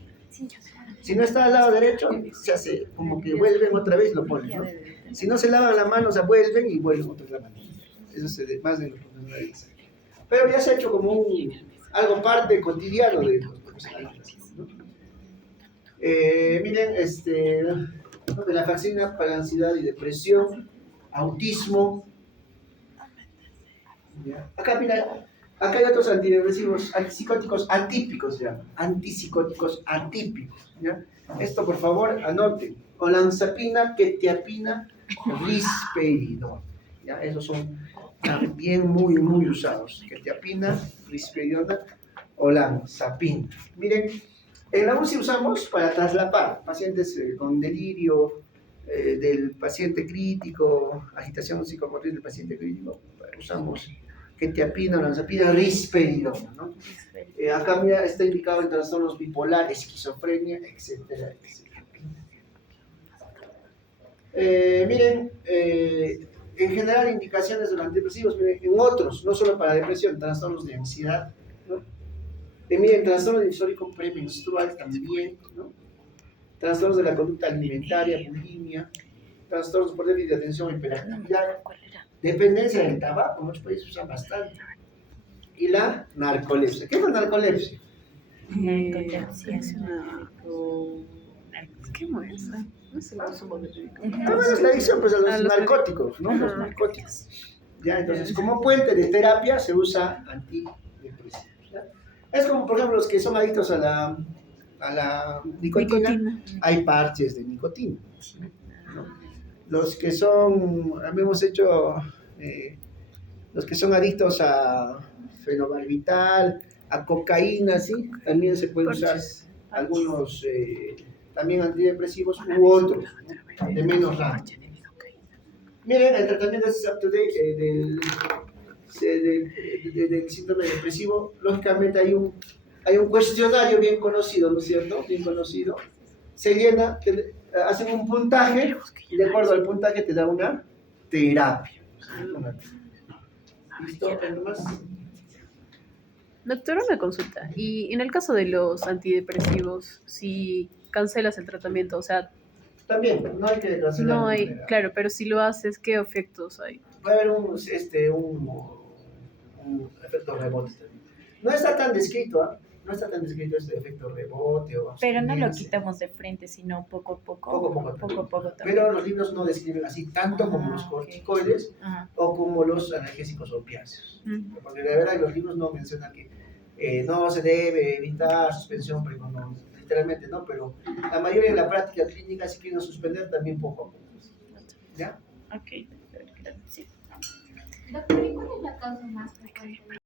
Si no está al lado derecho, se hace como que vuelven otra vez, lo ponen, ¿no? Si no se lavan la mano, se vuelven y vuelven otra vez la mano. Eso es más de los profesionales de salud. Pero ya se ha hecho como algo parte cotidiano de los profesionales de salud, ¿no? Miren, de la vaccina para ansiedad y depresión, autismo. ¿Ya? Acá, mira, acá hay otros antidepresivos, antipsicóticos atípicos, ¿ya? Antipsicóticos atípicos, ¿ya? Esto, por favor, anoten. Olanzapina, quetiapina, risperidona, ¿ya? Esos son también muy, muy usados. Quetiapina, risperidona, olanzapina. Miren, en la UCI usamos para traslapar pacientes con delirio, del paciente crítico, agitación psicomotriz del paciente crítico. Usamos quetiapina, olanzapina, risperidona, ¿no? Acá, mira, está indicado en trastornos bipolares, esquizofrenia, etcétera, etcétera. Miren, en general indicaciones de los antidepresivos, miren, en otros, no solo para depresión, trastornos de ansiedad, ¿no? Miren, trastorno disfórico premenstrual también, ¿no? Trastornos de la conducta alimentaria, bulimia, trastornos por déficit de atención, hiperactividad, dependencia del tabaco, muchos países usan bastante, y la narcolepsia. ¿Qué es la narcolepsia? Es una... ¿Qué es? No sé, la uso de Es la adicción pues, a los narcóticos, ¿no? Los narcóticos. ¿Ya? Entonces, como puente de terapia se usa antidepresivos. ¿Ya? Es como, por ejemplo, los que son adictos a la nicotina, hay parches de nicotina, ¿no? Los que son, hemos hecho, los que son adictos a fenobarbital, a cocaína, ¿sí? También se pueden usar algunos también antidepresivos u otros, ¿no? De menos rango. Miren, el tratamiento es up to date del síndrome depresivo. Lógicamente hay un cuestionario bien conocido, ¿no es cierto? Bien conocido. Se llena, hacen un puntaje y de acuerdo al puntaje te da una terapia. ¿Listo? ¿Algo más? Doctora, una consulta. Y en el caso de los antidepresivos, si cancelas el tratamiento, o sea, También, no hay que cancelar. no hay, claro, pero si lo haces, ¿qué efectos hay? Va a haber un efecto rebote también. No está tan descrito, ¿eh? No está tan descrito este efecto rebote o Pero no lo abstinencia. quitamos de frente, sino poco a poco. Poco a poco. También. Pero los libros no describen así tanto como los corticoides o como los analgésicos opiáceos. Porque la verdad los libros no mencionan que no se debe evitar suspensión, pero no, literalmente no, pero la mayoría de la práctica clínica si quieren suspender también poco a poco. ¿Ya? Ok, sí. Doctor, ¿y cuál es la causa más frecuente?